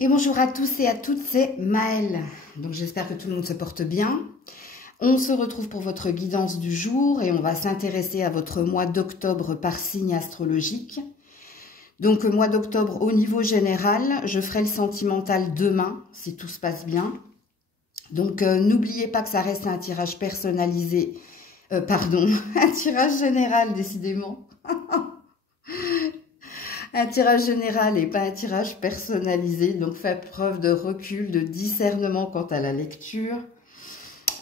Et bonjour à tous et à toutes, c'est Maëlle. Donc j'espère que tout le monde se porte bien. On se retrouve pour votre guidance du jour et on va s'intéresser à votre mois d'octobre par signe astrologique. Donc mois d'octobre au niveau général, je ferai le sentimental demain si tout se passe bien. Donc n'oubliez pas que ça reste un tirage personnalisé, un tirage général décidément. Un tirage général et pas un tirage personnalisé, donc faites preuve de recul, de discernement quant à la lecture.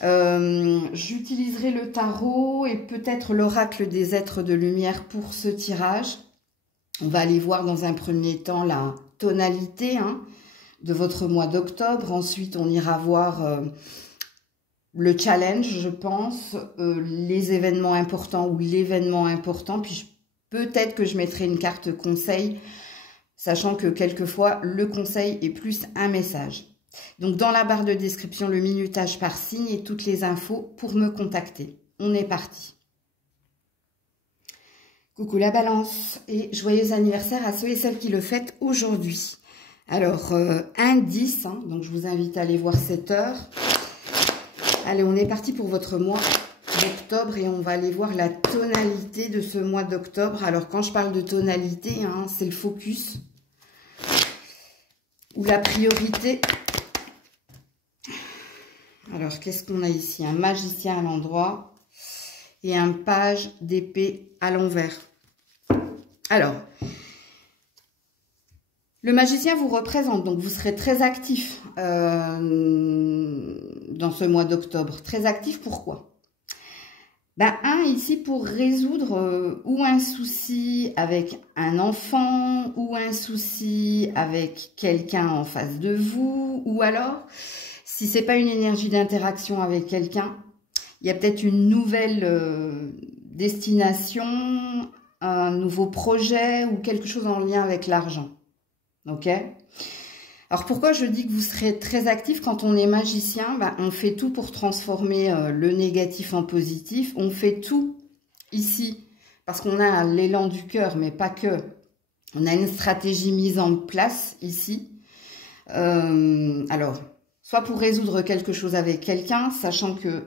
J'utiliserai le tarot et peut-être l'oracle des êtres de lumière pour ce tirage. On va aller voir dans un premier temps la tonalité de votre mois d'octobre. Ensuite, on ira voir le challenge, je pense, les événements importants ou l'événement important, puis peut-être que je mettrai une carte conseil, sachant que quelquefois, le conseil est plus un message. Donc, dans la barre de description, le minutage par signe et toutes les infos pour me contacter. On est parti. Coucou la balance et joyeux anniversaire à ceux et celles qui le fêtent aujourd'hui. Alors, indice, donc je vous invite à aller voir cette heure. Allez, on est parti pour votre mois d'octobre et on va aller voir la tonalité de ce mois d'octobre. Alors quand je parle de tonalité, c'est le focus ou la priorité. Alors qu'est-ce qu'on a ici? Un magicien à l'endroit et un page d'épée à l'envers. Alors, le magicien vous représente, donc vous serez très actif dans ce mois d'octobre. Très actif, pourquoi? Ici pour résoudre ou un souci avec un enfant, ou un souci avec quelqu'un en face de vous, ou alors, si c'est pas une énergie d'interaction avec quelqu'un, il y a peut-être une nouvelle destination, un nouveau projet, ou quelque chose en lien avec l'argent. Ok? Alors pourquoi je dis que vous serez très actif quand on est magicien? On fait tout pour transformer le négatif en positif. On fait tout ici parce qu'on a l'élan du cœur, mais pas que. On a une stratégie mise en place ici. Alors, soit pour résoudre quelque chose avec quelqu'un, sachant que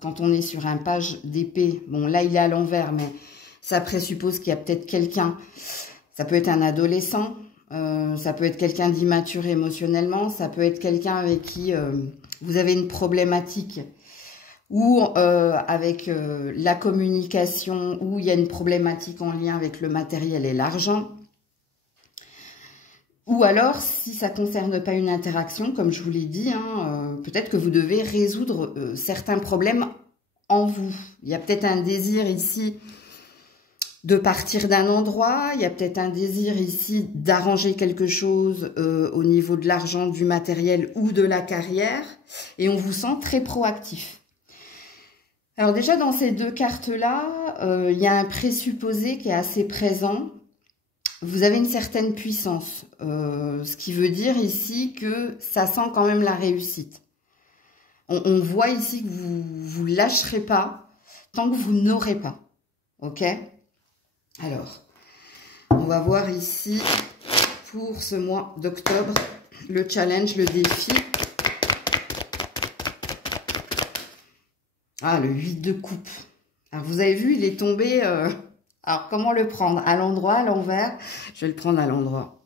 quand on est sur un page d'épée, bon là il est à l'envers, mais ça présuppose qu'il y a peut-être quelqu'un, ça peut être un adolescent, ça peut être quelqu'un d'immature émotionnellement, ça peut être quelqu'un avec qui vous avez une problématique ou avec la communication, où il y a une problématique en lien avec le matériel et l'argent. Ou alors, si ça ne concerne pas une interaction, comme je vous l'ai dit, peut-être que vous devez résoudre certains problèmes en vous. Il y a peut-être un désir ici de partir d'un endroit, il y a peut-être un désir ici d'arranger quelque chose au niveau de l'argent, du matériel ou de la carrière, et on vous sent très proactif. Alors déjà, dans ces deux cartes-là, il y a un présupposé qui est assez présent. Vous avez une certaine puissance, ce qui veut dire ici que ça sent quand même la réussite. On voit ici que vous ne lâcherez pas tant que vous n'aurez pas, ok ? Alors, on va voir ici, pour ce mois d'octobre, le challenge, le défi. Ah, le 8 de coupe. Alors, vous avez vu, il est tombé... Alors, comment le prendre? À l'endroit, à l'envers? Je vais le prendre à l'endroit.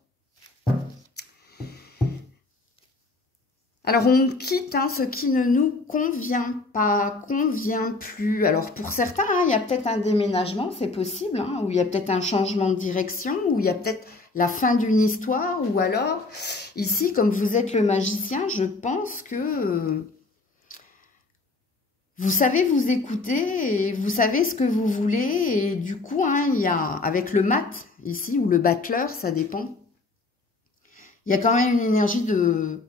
Alors, on quitte ce qui ne nous convient pas, convient plus. Alors, pour certains, il y a peut-être un déménagement, c'est possible, ou il y a peut-être un changement de direction, ou il y a peut-être la fin d'une histoire, ou alors, ici, comme vous êtes le magicien, je pense que vous savez vous écouter et vous savez ce que vous voulez. Et du coup, il y a, avec le mat, ici, ou le battleur, ça dépend, il y a quand même une énergie de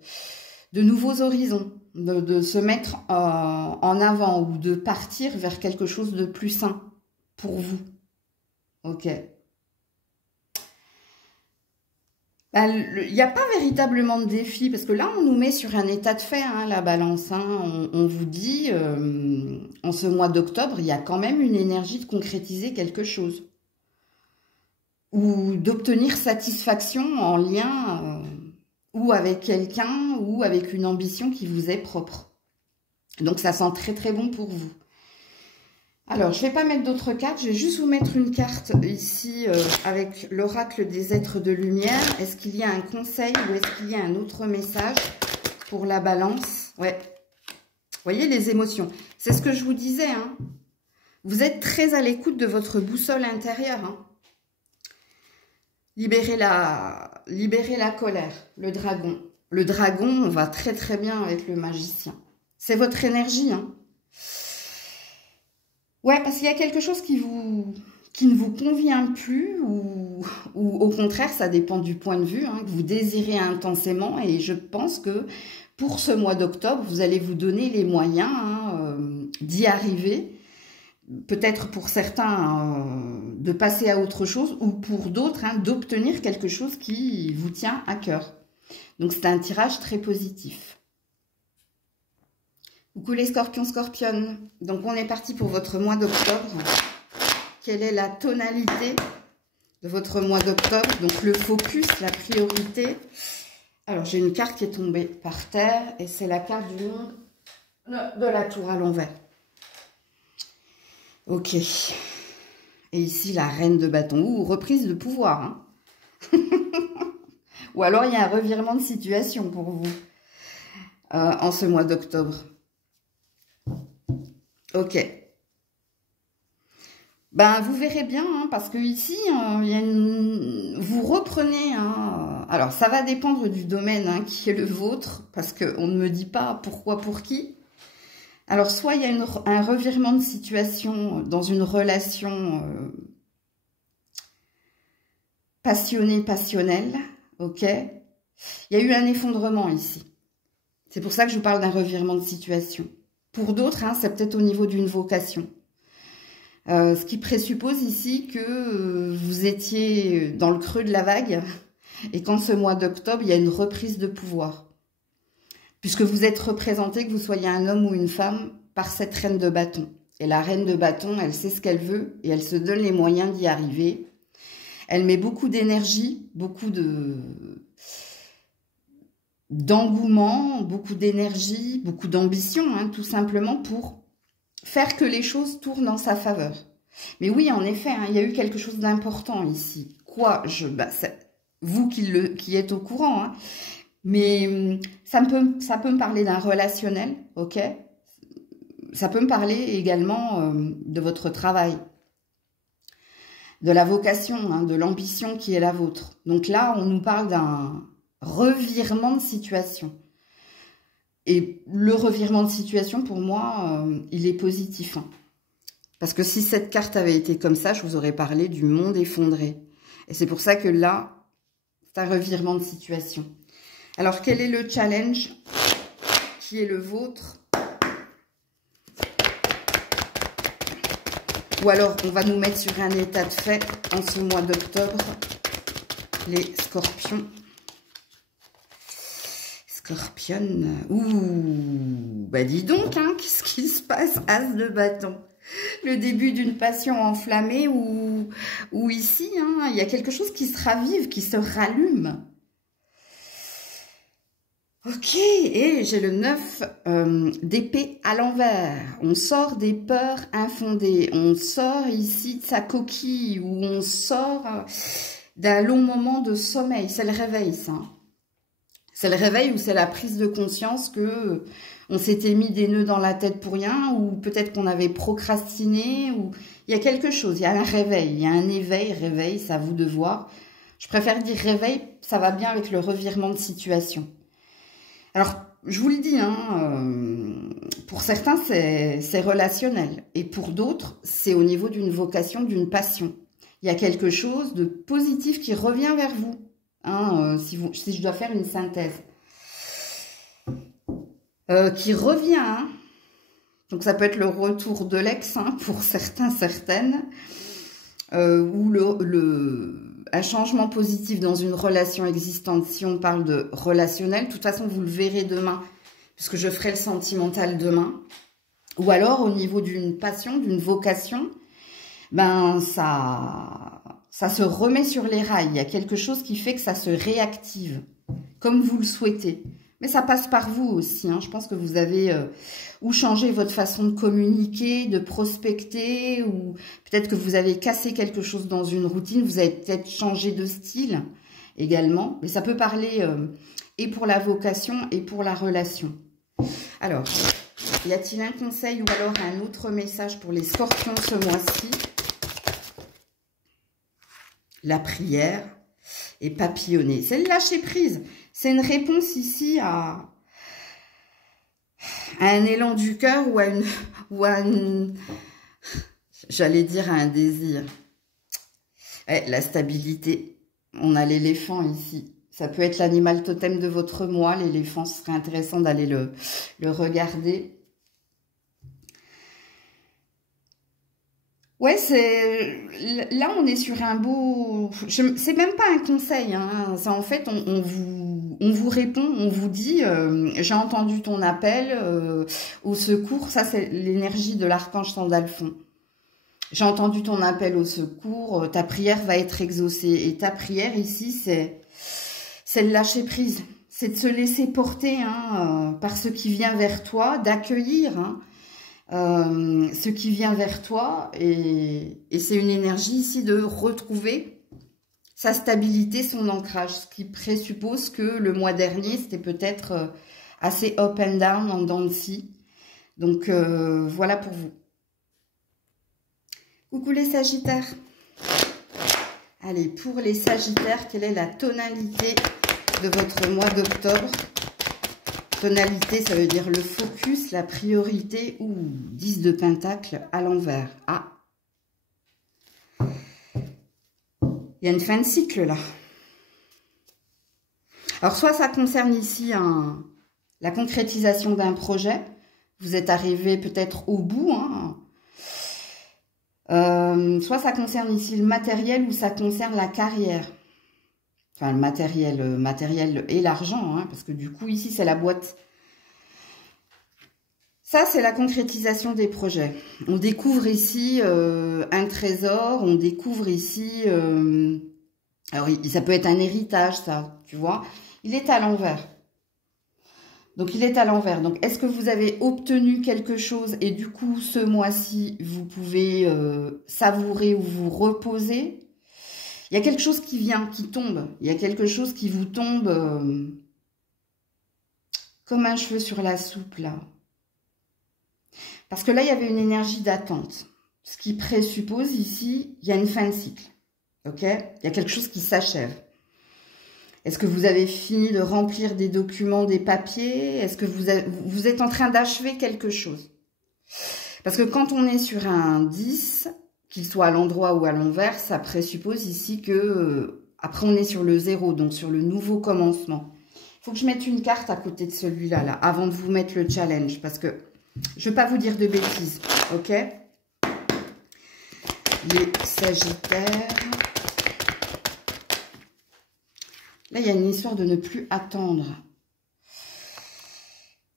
nouveaux horizons, de se mettre en avant ou de partir vers quelque chose de plus sain pour vous. Ok. Il n'y a pas véritablement de défi, parce que là, on nous met sur un état de fait, la balance. On vous dit, en ce mois d'octobre, il y a quand même une énergie de concrétiser quelque chose. Ou d'obtenir satisfaction en lien ou avec quelqu'un ou avec une ambition qui vous est propre. Donc ça sent très très bon pour vous. Alors, je ne vais pas mettre d'autres cartes, je vais juste vous mettre une carte ici avec l'oracle des êtres de lumière. Est-ce qu'il y a un conseil ou est-ce qu'il y a un autre message pour la balance? Ouais. Vous voyez les émotions. C'est ce que je vous disais. Hein. Vous êtes très à l'écoute de votre boussole intérieure. Hein. Libérez la colère, le dragon. Le dragon va très très bien avec le magicien. C'est votre énergie. Hein. Ouais, parce qu'il y a quelque chose qui ne vous convient plus ou au contraire, ça dépend du point de vue, hein, que vous désirez intensément. Et je pense que pour ce mois d'octobre, vous allez vous donner les moyens d'y arriver. Peut-être pour certains de passer à autre chose ou pour d'autres d'obtenir quelque chose qui vous tient à cœur. Donc c'est un tirage très positif. Coucou les scorpions, scorpionnes. Donc on est parti pour votre mois d'octobre. Quelle est la tonalité de votre mois d'octobre? Donc le focus, la priorité. Alors j'ai une carte qui est tombée par terre et c'est la carte du monde de la tour à l'envers. Ok. Et ici la reine de bâton. Ouh, reprise de pouvoir. Hein. Ou alors il y a un revirement de situation pour vous en ce mois d'octobre. Ok. Ben, vous verrez bien, hein, parce que ici, vous reprenez. Hein, alors, ça va dépendre du domaine qui est le vôtre, parce qu'on ne me dit pas pourquoi, pour qui. Alors, soit il y a un revirement de situation dans une relation passionnée, passionnelle, ok. Il y a eu un effondrement ici. C'est pour ça que je vous parle d'un revirement de situation. Pour d'autres, c'est peut-être au niveau d'une vocation. Ce qui présuppose ici que vous étiez dans le creux de la vague et qu'en ce mois d'octobre, il y a une reprise de pouvoir. Puisque vous êtes représenté, que vous soyez un homme ou une femme, par cette reine de bâton. Et la reine de bâton, elle sait ce qu'elle veut et elle se donne les moyens d'y arriver. Elle met beaucoup d'énergie, beaucoup d'engouement, beaucoup d'énergie, beaucoup d'ambition, tout simplement pour faire que les choses tournent en sa faveur. Mais oui, en effet, il y a eu quelque chose d'important ici. Quoi? C'est vous qui êtes au courant, mais ça peut me parler d'un relationnel, ok? Ça peut me parler également de votre travail, de la vocation, de l'ambition qui est la vôtre. Donc là, on nous parle d'un revirement de situation. Et le revirement de situation, pour moi, il est positif. Parce que si cette carte avait été comme ça, je vous aurais parlé du monde effondré. Et c'est pour ça que là, c'est un revirement de situation. Alors, quel est le challenge qui est le vôtre? Ou alors, on va nous mettre sur un état de fait en ce mois d'octobre, les scorpions. Scorpionne. Ouh, bah dis donc, qu'est-ce qui se passe? As de bâton. Le début d'une passion enflammée ou ici, il y a quelque chose qui se ravive, qui se rallume. Ok, et j'ai le 9 d'épée à l'envers. On sort des peurs infondées. On sort ici de sa coquille ou on sort d'un long moment de sommeil. C'est le réveil, ça. C'est le réveil ou c'est la prise de conscience que on s'était mis des nœuds dans la tête pour rien ou peut-être qu'on avait procrastiné ou il y a quelque chose, il y a un réveil, il y a un éveil, réveil, c'est à vous de voir. Je préfère dire réveil, ça va bien avec le revirement de situation. Alors, je vous le dis, pour certains, c'est relationnel et pour d'autres, c'est au niveau d'une vocation, d'une passion. Il y a quelque chose de positif qui revient vers vous. Si je dois faire une synthèse, qui revient, donc ça peut être le retour de l'ex pour certains, certaines, ou un changement positif dans une relation existante, si on parle de relationnel. De toute façon, vous le verrez demain, puisque je ferai le sentimental demain, ou alors au niveau d'une passion, d'une vocation, ben ça se remet sur les rails. Il y a quelque chose qui fait que ça se réactive. comme vous le souhaitez. Mais ça passe par vous aussi. Hein. Je pense que vous avez ou changé votre façon de communiquer, de prospecter, ou peut-être que vous avez cassé quelque chose dans une routine. Vous avez peut-être changé de style également. Mais ça peut parler et pour la vocation et pour la relation. Alors, y a-t-il un conseil ou alors un autre message pour les scorpions ce mois-ci? La prière et papillonner. C'est le lâcher prise. C'est une réponse ici à un élan du cœur ou à une j'allais dire à un désir. La stabilité. On a l'éléphant ici. Ça peut être l'animal totem de votre mois. L'éléphant, ce serait intéressant d'aller le regarder. Ouais, là on est sur un beau. C'est même pas un conseil, hein. Ça, en fait, on vous répond, on vous dit, j'ai entendu ton appel au secours. Ça, c'est l'énergie de l'archange Sandalphon. J'ai entendu ton appel au secours. Ta prière va être exaucée. Et ta prière ici, c'est le lâcher prise. C'est de se laisser porter hein, par ce qui vient vers toi, d'accueillir. Hein, ce qui vient vers toi et c'est une énergie ici de retrouver sa stabilité, son ancrage, ce qui présuppose que le mois dernier c'était peut-être assez up and down, en dents de scie. Donc voilà pour vous. Coucou les Sagittaires. Allez, pour les Sagittaires, quelle est la tonalité de votre mois d'octobre? Tonalité, ça veut dire le focus, la priorité, ou 10 de pentacle à l'envers. Ah, il y a une fin de cycle là. Alors, soit ça concerne ici la concrétisation d'un projet. Vous êtes arrivé peut-être au bout. Hein. Soit ça concerne ici le matériel ou ça concerne la carrière. Enfin, le matériel et l'argent, hein, parce que du coup, ici, c'est la boîte. Ça, c'est la concrétisation des projets. On découvre ici un trésor, on découvre ici... alors, ça peut être un héritage, ça, tu vois. Il est à l'envers. Donc, il est à l'envers. Donc, est-ce que vous avez obtenu quelque chose et du coup, ce mois-ci, vous pouvez savourer ou vous reposer? Il y a quelque chose qui vient, qui tombe. Il y a quelque chose qui vous tombe comme un cheveu sur la soupe, là. Parce que là, il y avait une énergie d'attente. Ce qui présuppose ici, il y a une fin de cycle. Ok? Il y a quelque chose qui s'achève. Est-ce que vous avez fini de remplir des documents, des papiers? Est-ce que vous êtes en train d'achever quelque chose? Parce que quand on est sur un 10... qu'il soit à l'endroit ou à l'envers, ça présuppose ici que après on est sur le 0, donc sur le nouveau commencement. Il faut que je mette une carte à côté de celui-là, là, avant de vous mettre le challenge, parce que je ne veux pas vous dire de bêtises, ok? Les Sagittaires. Là, il y a une histoire de ne plus attendre.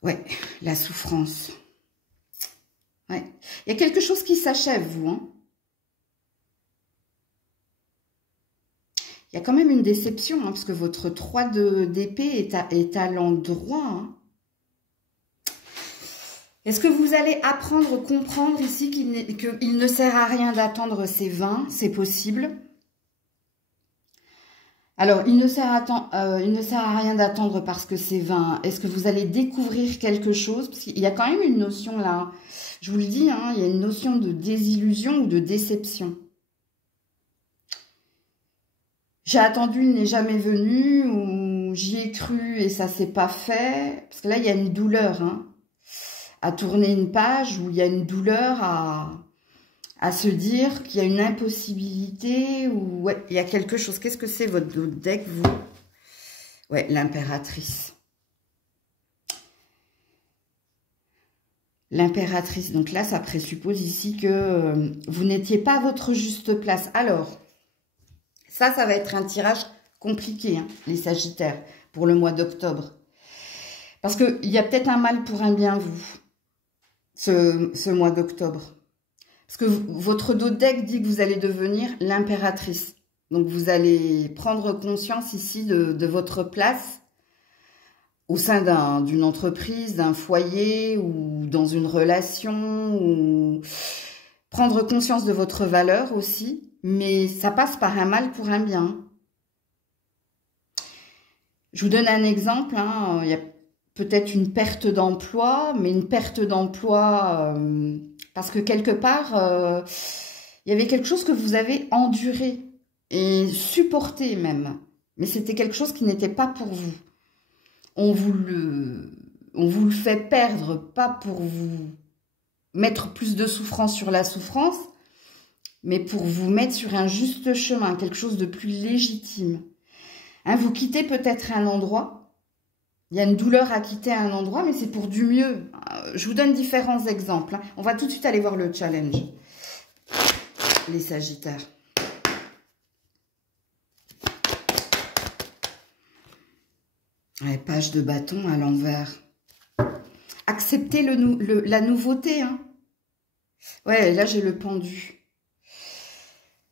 Ouais, la souffrance. Ouais. Il y a quelque chose qui s'achève, vous, hein? Il y a quand même une déception, hein, parce que votre 3 d'épée est à l'endroit. Hein. Est-ce que vous allez apprendre, comprendre ici qu'il ne sert à rien d'attendre ces 20? C'est possible. Alors, il ne sert à rien d'attendre parce que c'est 20. Est-ce que vous allez découvrir quelque chose? Parce qu'il y a quand même une notion là. Je vous le dis, hein, il y a une notion de désillusion ou de déception. J'ai attendu, il n'est jamais venu, ou j'y ai cru et ça s'est pas fait. Parce que là, il y a une douleur hein, à tourner une page, où il y a une douleur à se dire qu'il y a une impossibilité, ou ouais, il y a quelque chose. Qu'est-ce que c'est votre deck, vous? Ouais, l'impératrice. L'impératrice. Donc là, ça présuppose ici que vous n'étiez pas à votre juste place. Alors... ça va être un tirage compliqué, hein, les Sagittaires, pour le mois d'octobre. Parce qu'il y a peut-être un mal pour un bien, vous, ce mois d'octobre. Parce que votre dos de deck dit que vous allez devenir l'impératrice. Donc, vous allez prendre conscience ici de votre place au sein d'une entreprise, d'un foyer ou dans une relation, ou prendre conscience de votre valeur aussi, mais ça passe par un mal pour un bien. Je vous donne un exemple, hein, il y a peut-être une perte d'emploi, mais une perte d'emploi parce que quelque part, il y avait quelque chose que vous avez enduré et supporté même, mais c'était quelque chose qui n'était pas pour vous. On vous le fait perdre, pas pour vous mettre plus de souffrance sur la souffrance, mais pour vous mettre sur un juste chemin, quelque chose de plus légitime. Hein, vous quittez peut-être un endroit, il y a une douleur à quitter un endroit, mais c'est pour du mieux. Je vous donne différents exemples. Hein. On va tout de suite aller voir le challenge. Les Sagittaires. Ouais, page de bâton à l'envers. Acceptez la nouveauté. Hein. Ouais, là j'ai le pendu.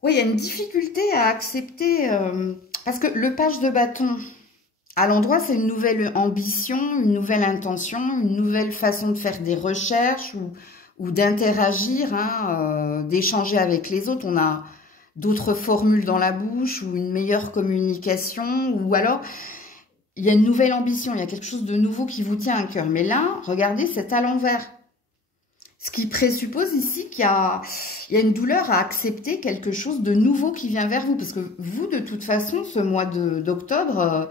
Oui, il y a une difficulté à accepter... parce que le page de bâton, à l'endroit, c'est une nouvelle ambition, une nouvelle intention, une nouvelle façon de faire des recherches ou d'interagir, hein, d'échanger avec les autres. On a d'autres formules dans la bouche ou une meilleure communication. Ou alors, il y a une nouvelle ambition, il y a quelque chose de nouveau qui vous tient à cœur. Mais là, regardez, c'est à l'envers. Ce qui présuppose ici qu'il y a une douleur à accepter quelque chose de nouveau qui vient vers vous. Parce que vous, de toute façon, ce mois d'octobre,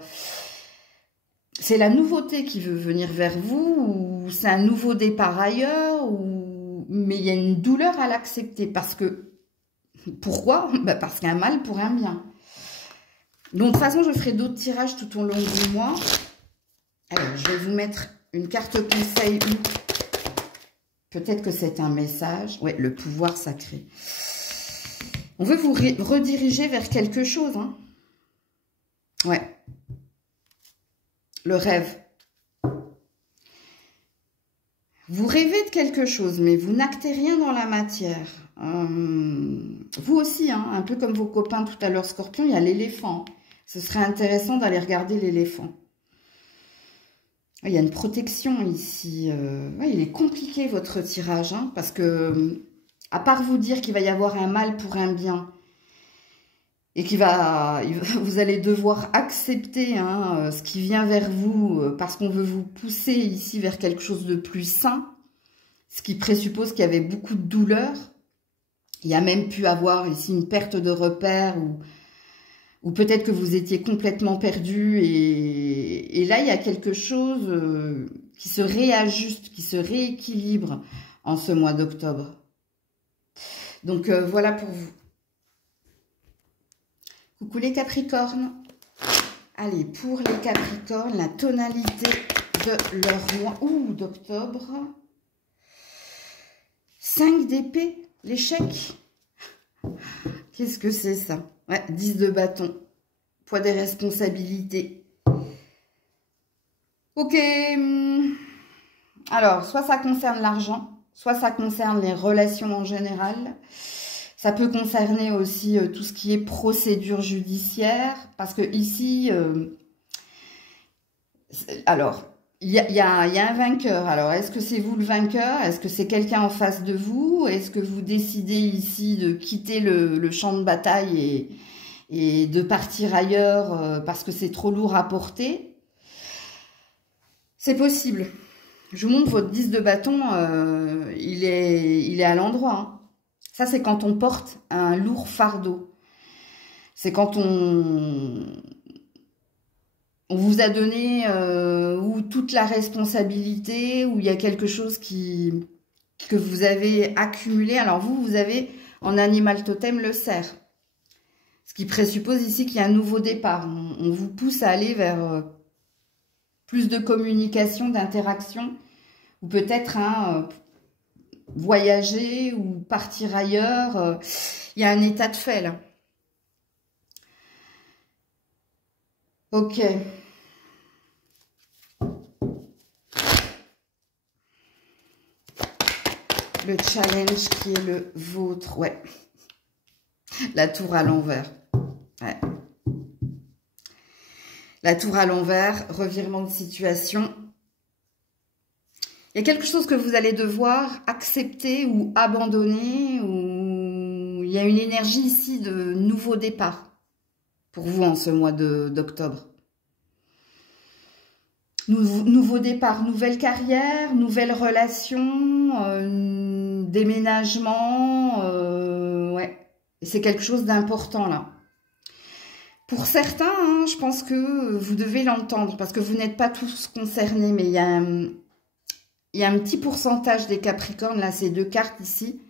c'est la nouveauté qui veut venir vers vous, ou c'est un nouveau départ ailleurs, mais il y a une douleur à l'accepter. Parce que, pourquoi? Parce qu'un mal pour un bien. Donc, de toute façon, je ferai d'autres tirages tout au long du mois. Alors, je vais vous mettre une carte conseil. Peut-être que c'est un message. Ouais, le pouvoir sacré. On veut vous rediriger vers quelque chose. Hein. Ouais. Le rêve. Vous rêvez de quelque chose, mais vous n'actez rien dans la matière. Vous aussi, hein, un peu comme vos copains tout à l'heure, Scorpion, il y a l'éléphant. Ce serait intéressant d'aller regarder l'éléphant. Il y a une protection ici. Ouais, il est compliqué votre tirage, hein, parce que, à part vous dire qu'il va y avoir un mal pour un bien, et vous allez devoir accepter hein, ce qui vient vers vous, parce qu'on veut vous pousser ici vers quelque chose de plus sain, ce qui présuppose qu'il y avait beaucoup de douleur. Il y a même pu avoir ici une perte de repère, ou peut-être que vous étiez complètement perdu, et là, il y a quelque chose qui se réajuste, qui se rééquilibre en ce mois d'octobre. Donc, voilà pour vous. Coucou les Capricornes. Allez, pour les Capricornes, la tonalité de leur mois d'octobre. 5 d'épée, l'échec. Qu'est-ce que c'est ça? Ouais, 10 de bâton. Poids des responsabilités. Ok. Alors, soit ça concerne l'argent, soit ça concerne les relations en général. Ça peut concerner aussi tout ce qui est procédure judiciaire. Parce que ici, alors, il y a un vainqueur. Alors, est-ce que c'est vous le vainqueur? Est-ce que c'est quelqu'un en face de vous? Est-ce que vous décidez ici de quitter le champ de bataille et de partir ailleurs parce que c'est trop lourd à porter? C'est possible. Je vous montre votre 10 de bâton. Il est à l'endroit. Hein. Ça, c'est quand on porte un lourd fardeau. C'est quand on vous a donné ou toute la responsabilité, où il y a quelque chose que vous avez accumulé. Alors vous avez en animal totem le cerf. Ce qui présuppose ici qu'il y a un nouveau départ. On vous pousse à aller vers plus de communication, d'interaction, ou peut-être voyager ou partir ailleurs. Il y a un état de fait là. Ok. Le challenge qui est le vôtre. Ouais. La tour à l'envers. Ouais. La tour à l'envers, revirement de situation. Il y a quelque chose que vous allez devoir accepter ou abandonner, ou il y a une énergie ici de nouveau départ pour vous en ce mois d'octobre. Nouveau départ, nouvelle carrière, nouvelle relation, déménagement, ouais. Et c'est quelque chose d'important là. Pour certains, hein, je pense que vous devez l'entendre parce que vous n'êtes pas tous concernés, mais il y a un petit pourcentage des Capricornes, là, ces deux cartes ici.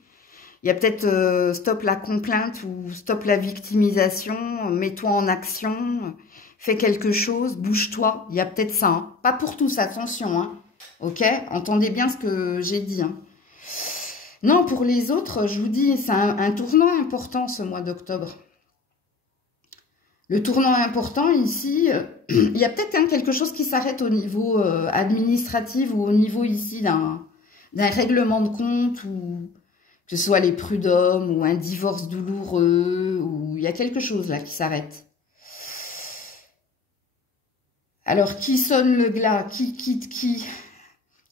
Il y a peut-être stop la complainte ou stop la victimisation, mets-toi en action, fais quelque chose, bouge-toi. Il y a peut-être ça. Hein. Pas pour tous, attention. Hein. Ok? Entendez bien ce que j'ai dit. Hein. Non, pour les autres, je vous dis, c'est un tournant important ce mois d'octobre. Le tournant important ici, il y a peut-être quelque chose qui s'arrête au niveau administratif ou au niveau ici d'un règlement de compte ou que ce soit les prud'hommes ou un divorce douloureux ou il y a quelque chose là qui s'arrête. Alors, qui sonne le glas? Qui quitte qui?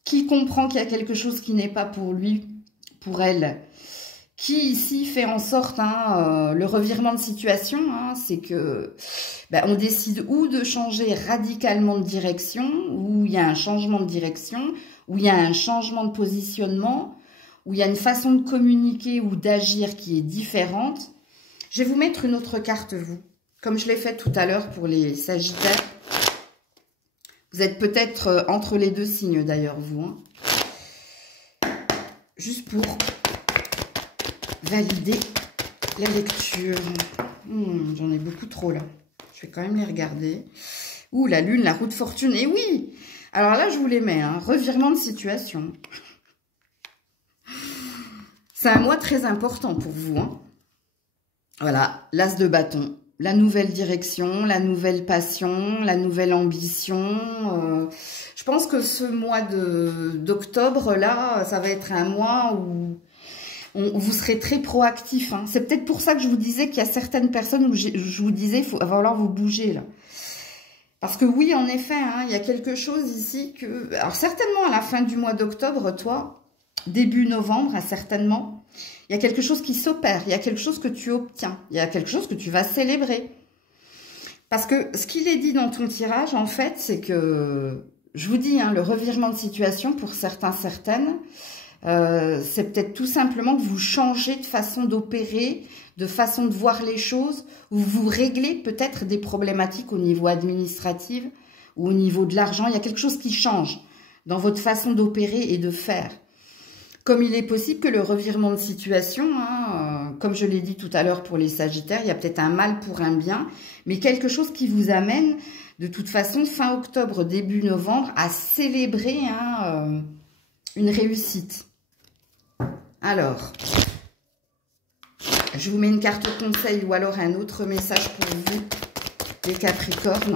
Qui comprend qu'il y a quelque chose qui n'est pas pour lui, pour elle? Qui ici fait en sorte, hein, le revirement de situation, hein, c'est que on décide ou de changer radicalement de direction, ou il y a un changement de direction, ou il y a un changement de positionnement, ou il y a une façon de communiquer ou d'agir qui est différente. Je vais vous mettre une autre carte, vous, comme je l'ai fait tout à l'heure pour les Sagittaires. Vous êtes peut-être entre les deux signes d'ailleurs, vous. Hein. Juste pour valider la lecture. J'en ai beaucoup trop là. Je vais quand même les regarder. Ouh, la lune, la roue de fortune. Et oui! Alors là, je vous les mets. Hein. Revirement de situation. C'est un mois très important pour vous. Hein. Voilà, l'as de bâton. La nouvelle direction, la nouvelle passion, la nouvelle ambition. Je pense que ce mois d'octobre, là, ça va être un mois où vous serez très proactif. Hein. C'est peut-être pour ça que je vous disais qu'il y a certaines personnes où je vous disais qu'il va falloir vous bouger là. Parce que oui, en effet, hein, il y a quelque chose ici que... Alors certainement à la fin du mois d'octobre, toi, début novembre, hein, certainement, il y a quelque chose qui s'opère, il y a quelque chose que tu obtiens, il y a quelque chose que tu vas célébrer. Parce que ce qu'il est dit dans ton tirage, en fait, c'est que, je vous dis, hein, le revirement de situation pour certains, certaines... c'est peut-être tout simplement que vous changez de façon d'opérer, de façon de voir les choses, ou vous réglez peut-être des problématiques au niveau administratif ou au niveau de l'argent. Il y a quelque chose qui change dans votre façon d'opérer et de faire. Comme il est possible que le revirement de situation, hein, comme je l'ai dit tout à l'heure pour les Sagittaires, il y a peut-être un mal pour un bien, mais quelque chose qui vous amène de toute façon fin octobre, début novembre à célébrer hein, une réussite. Alors, je vous mets une carte conseil ou alors un autre message pour vous, les Capricornes.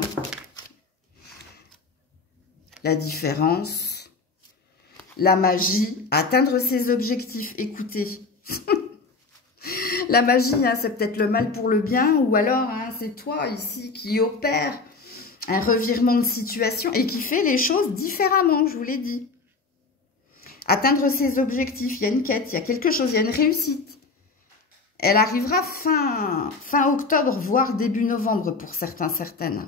La différence, la magie, atteindre ses objectifs. Écoutez, la magie, hein, c'est peut-être le mal pour le bien ou alors hein, c'est toi ici qui opère un revirement de situation et qui fait les choses différemment, je vous l'ai dit. Atteindre ses objectifs, il y a une quête, il y a quelque chose, il y a une réussite. Elle arrivera fin octobre, voire début novembre pour certains, certaines.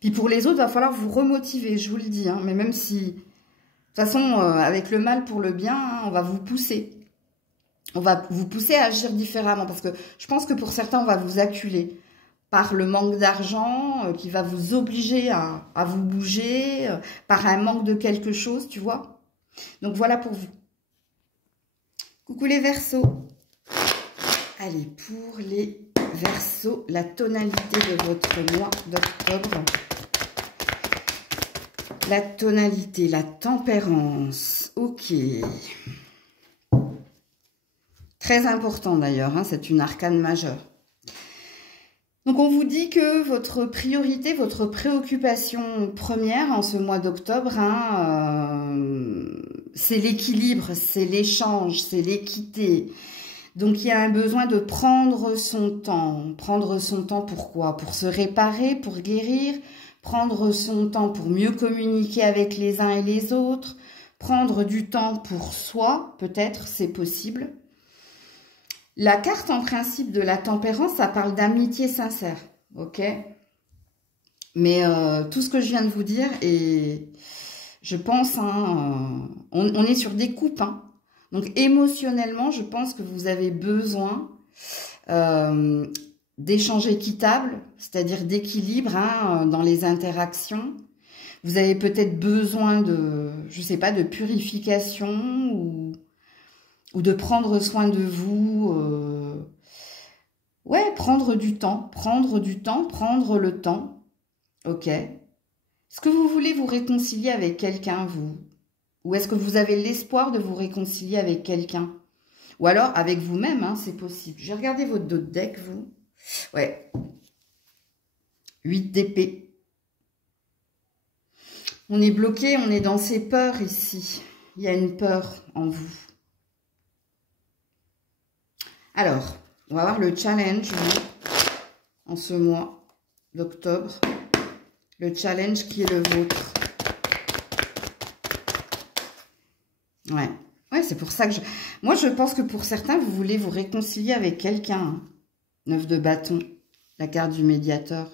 Puis pour les autres, il va falloir vous remotiver, je vous le dis. Hein, mais même si, de toute façon, avec le mal pour le bien, hein, on va vous pousser. On va vous pousser à agir différemment. Parce que je pense que pour certains, on va vous acculer par le manque d'argent qui va vous obliger à vous bouger, par un manque de quelque chose, tu vois. Donc voilà pour vous. Coucou les Verseaux. Allez, pour les Verseaux, la tonalité de votre mois d'octobre. La tonalité, la tempérance. Ok. Très important d'ailleurs, hein, c'est une arcane majeure. Donc on vous dit que votre priorité, votre préoccupation première en ce mois d'octobre, hein, c'est l'équilibre, c'est l'échange, c'est l'équité. Donc, il y a un besoin de prendre son temps. Prendre son temps pourquoi? Pour se réparer, pour guérir. Prendre son temps pour mieux communiquer avec les uns et les autres. Prendre du temps pour soi, peut-être, c'est possible. La carte, en principe, de la tempérance, ça parle d'amitié sincère. Ok? Mais tout ce que je viens de vous dire, et je pense, hein, on est sur des coupes, hein. Donc, émotionnellement, je pense que vous avez besoin d'échanges équitables, c'est-à-dire d'équilibre hein, dans les interactions. Vous avez peut-être besoin de, je sais pas, de purification ou de prendre soin de vous. Ouais, prendre du temps, prendre le temps. Ok. Est-ce que vous voulez vous réconcilier avec quelqu'un, vous? Ou est-ce que vous avez l'espoir de vous réconcilier avec quelqu'un? Ou alors avec vous-même, hein, c'est possible. J'ai regardé votre dos de deck, vous. Ouais. 8 d'épée. On est bloqué, on est dans ses peurs ici. Il y a une peur en vous. Alors, on va voir le challenge, vous, en ce mois d'octobre. Le challenge qui est le vôtre. Ouais. Ouais, c'est pour ça que moi, je pense que pour certains, vous voulez vous réconcilier avec quelqu'un. Hein. 9 de bâton, la carte du médiateur.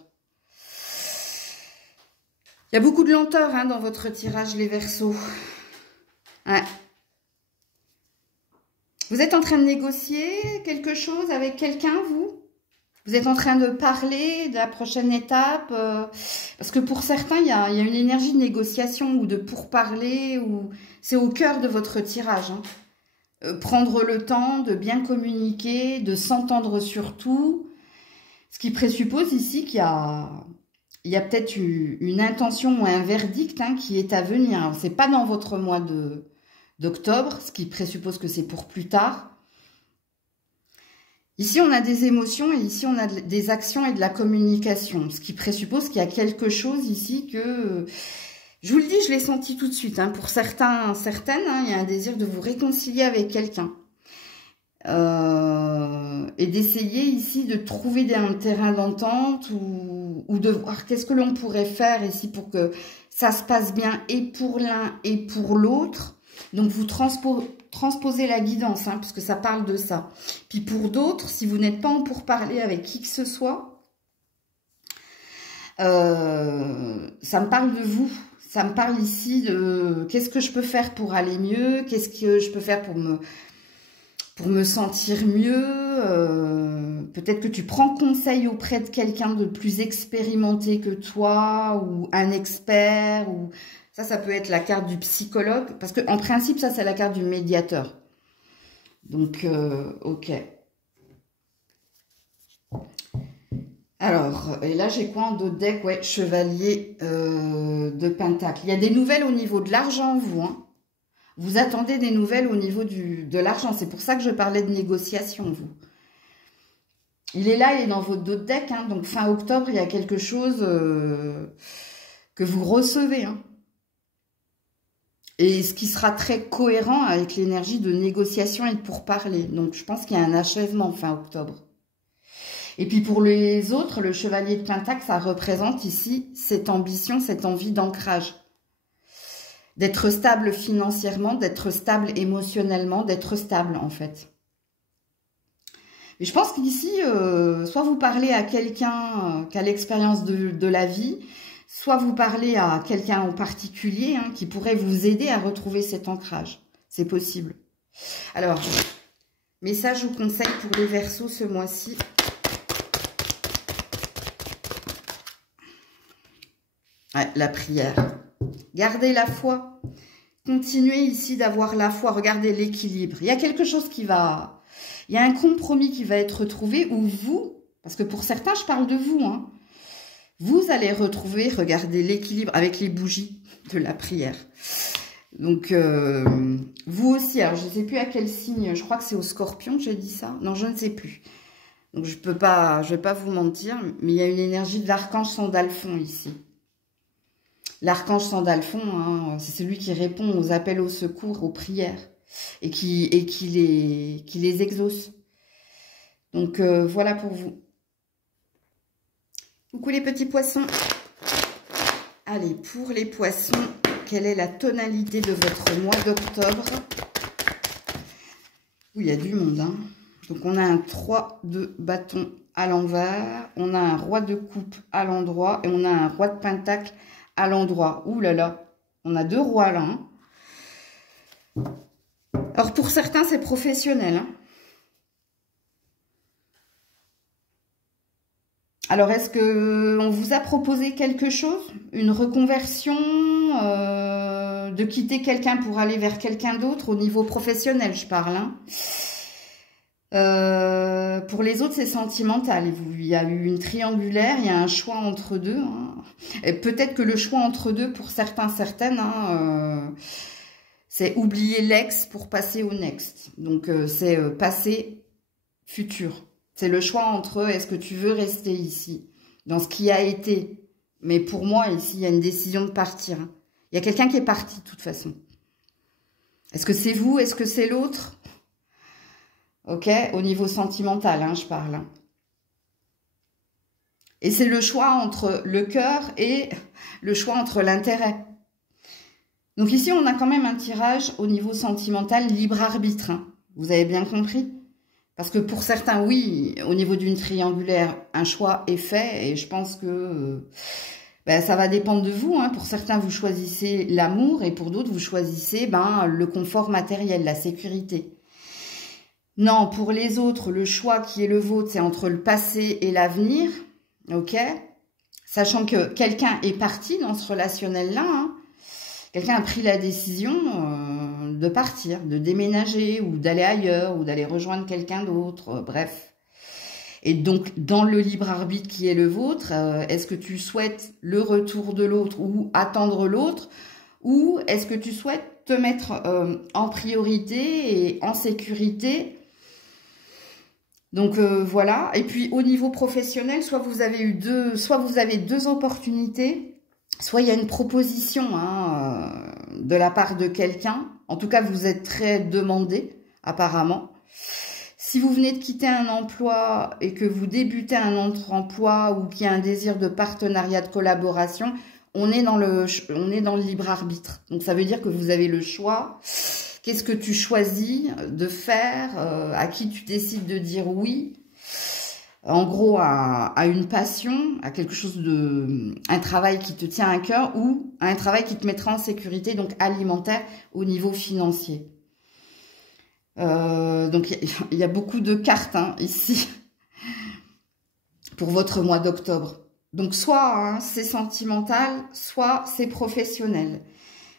Il y a beaucoup de lenteur hein, dans votre tirage, les Verseaux. Ouais. Vous êtes en train de négocier quelque chose avec quelqu'un, vous? Vous êtes en train de parler de la prochaine étape parce que pour certains, il y a une énergie de négociation ou de pourparler. Ou c'est au cœur de votre tirage. Hein. Prendre le temps de bien communiquer, de s'entendre sur tout. Ce qui présuppose ici qu'il y a peut-être une intention ou un verdict hein, qui est à venir. Ce n'est pas dans votre mois d'octobre, ce qui présuppose que c'est pour plus tard. Ici, on a des émotions et ici, on a des actions et de la communication. Ce qui présuppose qu'il y a quelque chose ici que... Je vous le dis, je l'ai senti tout de suite. Hein. Pour certains, certaines, hein, il y a un désir de vous réconcilier avec quelqu'un. Et d'essayer ici de trouver un terrain d'entente ou de voir qu'est-ce que l'on pourrait faire ici pour que ça se passe bien et pour l'un et pour l'autre. Donc, vous transposez la guidance, hein, parce que ça parle de ça. Puis pour d'autres, si vous n'êtes pas en pourparler avec qui que ce soit, ça me parle de vous. Ça me parle ici de qu'est-ce que je peux faire pour aller mieux, qu'est-ce que je peux faire pour me sentir mieux. Peut-être que tu prends conseil auprès de quelqu'un de plus expérimenté que toi ou un expert ou... Ça peut être la carte du psychologue. Parce qu'en principe, ça, c'est la carte du médiateur. Donc, ok. Alors, et là, j'ai quoi en dos de deck? Ouais, chevalier de pentacle. Il y a des nouvelles au niveau de l'argent, vous. Hein. Vous attendez des nouvelles au niveau de l'argent. C'est pour ça que je parlais de négociation, vous. Il est là, il est dans votre dos de deck. Hein. Donc, fin octobre, il y a quelque chose que vous recevez, hein. Et ce qui sera très cohérent avec l'énergie de négociation et de pourparler. Donc, je pense qu'il y a un achèvement fin octobre. Et puis, pour les autres, le chevalier de pentacle, ça représente ici cette ambition, cette envie d'ancrage. D'être stable financièrement, d'être stable émotionnellement, d'être stable, en fait. Et je pense qu'ici, soit vous parlez à quelqu'un qui a l'expérience de la vie, soit vous parlez à quelqu'un en particulier hein, qui pourrait vous aider à retrouver cet ancrage. C'est possible. Alors, message ou conseil pour les Verseaux ce mois-ci. Ouais, la prière. Gardez la foi. Continuez ici d'avoir la foi. Regardez l'équilibre. Il y a quelque chose qui va... Il y a un compromis qui va être trouvé où vous... Parce que pour certains, je parle de vous, hein. Vous allez retrouver, regardez l'équilibre avec les bougies de la prière. Donc, vous aussi, alors je ne sais plus à quel signe, je crois que c'est au Scorpion que j'ai dit ça. Non, je ne sais plus. Donc, je vais pas vous mentir, mais il y a une énergie de l'archange Sandalphon ici. L'archange Sandalphon, hein, c'est celui qui répond aux appels au secours, aux prières, et qui les exauce. Donc, voilà pour vous. Coucou les petits poissons. Allez, pour les poissons, quelle est la tonalité de votre mois d'octobre? Oui, il y a du monde, hein. Donc, on a un 3 de bâton à l'envers, on a un roi de coupe à l'endroit et on a un roi de pentacle à l'endroit. Ouh là là, on a 2 rois là, hein. Alors, pour certains, c'est professionnel, hein. Alors, est-ce qu'on vous a proposé quelque chose? Une reconversion, de quitter quelqu'un pour aller vers quelqu'un d'autre au niveau professionnel, je parle, hein. Pour les autres, c'est sentimental. Il y a eu une triangulaire, il y a un choix entre deux, hein. Peut-être que le choix entre deux, pour certains, certaines, hein, c'est oublier l'ex pour passer au next. Donc, c'est passé, futur. C'est le choix entre est-ce que tu veux rester ici, dans ce qui a été. Mais pour moi, ici, il y a une décision de partir. Il y a quelqu'un qui est parti, de toute façon. Est-ce que c'est vous? Est-ce que c'est l'autre? Ok, au niveau sentimental, hein, je parle. Et c'est le choix entre le cœur et le choix entre l'intérêt. Donc ici, on a quand même un tirage au niveau sentimental libre arbitre. Hein. Vous avez bien compris? Parce que pour certains, oui, au niveau d'une triangulaire, un choix est fait. Et je pense que ça va dépendre de vous. Hein. Pour certains, vous choisissez l'amour. Et pour d'autres, vous choisissez le confort matériel, la sécurité. Non, pour les autres, le choix qui est le vôtre, c'est entre le passé et l'avenir. Ok? Sachant que quelqu'un est parti dans ce relationnel-là. Hein. Quelqu'un a pris la décision de partir, de déménager ou d'aller ailleurs ou d'aller rejoindre quelqu'un d'autre, bref. Et donc, dans le libre arbitre qui est le vôtre, est-ce que tu souhaites le retour de l'autre ou attendre l'autre? Ou est-ce que tu souhaites te mettre en priorité et en sécurité? Donc, voilà. Et puis, au niveau professionnel, soit vous avez deux opportunités. Soit il y a une proposition de la part de quelqu'un. En tout cas, vous êtes très demandé, apparemment. Si vous venez de quitter un emploi et que vous débutez un autre emploi ou qu'il y a un désir de partenariat, de collaboration, on est dans le libre arbitre. Donc, ça veut dire que vous avez le choix. Qu'est-ce que tu choisis de faire? À qui tu décides de dire oui? En gros, à une passion, à quelque chose un travail qui te tient à cœur ou à un travail qui te mettra en sécurité, donc alimentaire au niveau financier. Donc, il y a beaucoup de cartes ici pour votre mois d'octobre. Donc, soit c'est sentimental, soit c'est professionnel.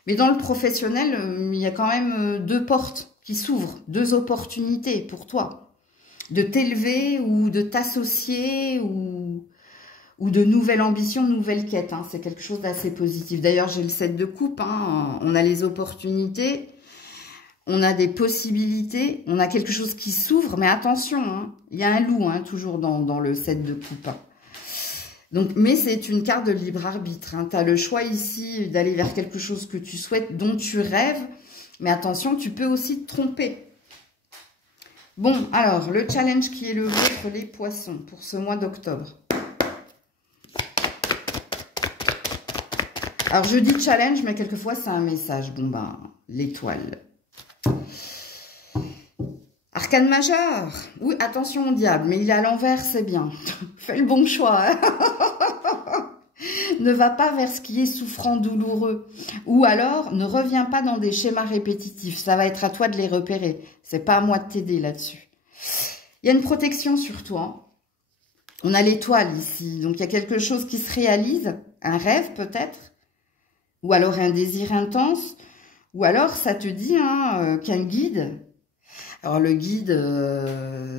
Mais dans le professionnel, il y a quand même 2 portes qui s'ouvrent, 2 opportunités pour toi. De t'élever ou de t'associer ou de nouvelles ambitions, de nouvelles quêtes. Hein. C'est quelque chose d'assez positif. D'ailleurs, j'ai le 7 de coupe. Hein. On a les opportunités, on a des possibilités, on a quelque chose qui s'ouvre. Mais attention, hein, il y a un loup toujours dans le 7 de coupe. Hein. Donc, mais c'est une carte de libre arbitre. Hein. Tu as le choix ici d'aller vers quelque chose que tu souhaites, dont tu rêves. Mais attention, tu peux aussi te tromper. Bon, alors, le challenge qui est le vôtre, les poissons, pour ce mois d'octobre. Alors, je dis challenge, mais quelquefois, c'est un message. Bon, l'étoile. Arcane majeur. Oui, attention au diable, mais il est à l'envers, c'est bien. Fais le bon choix. Hein. Ne va pas vers ce qui est souffrant, douloureux. Ou alors, ne reviens pas dans des schémas répétitifs. Ça va être à toi de les repérer. C'est pas à moi de t'aider là-dessus. Il y a une protection sur toi. On a l'étoile ici. Donc, il y a quelque chose qui se réalise. Un rêve peut-être. Ou alors un désir intense. Ou alors, ça te dit qu'un guide... Alors, le guide,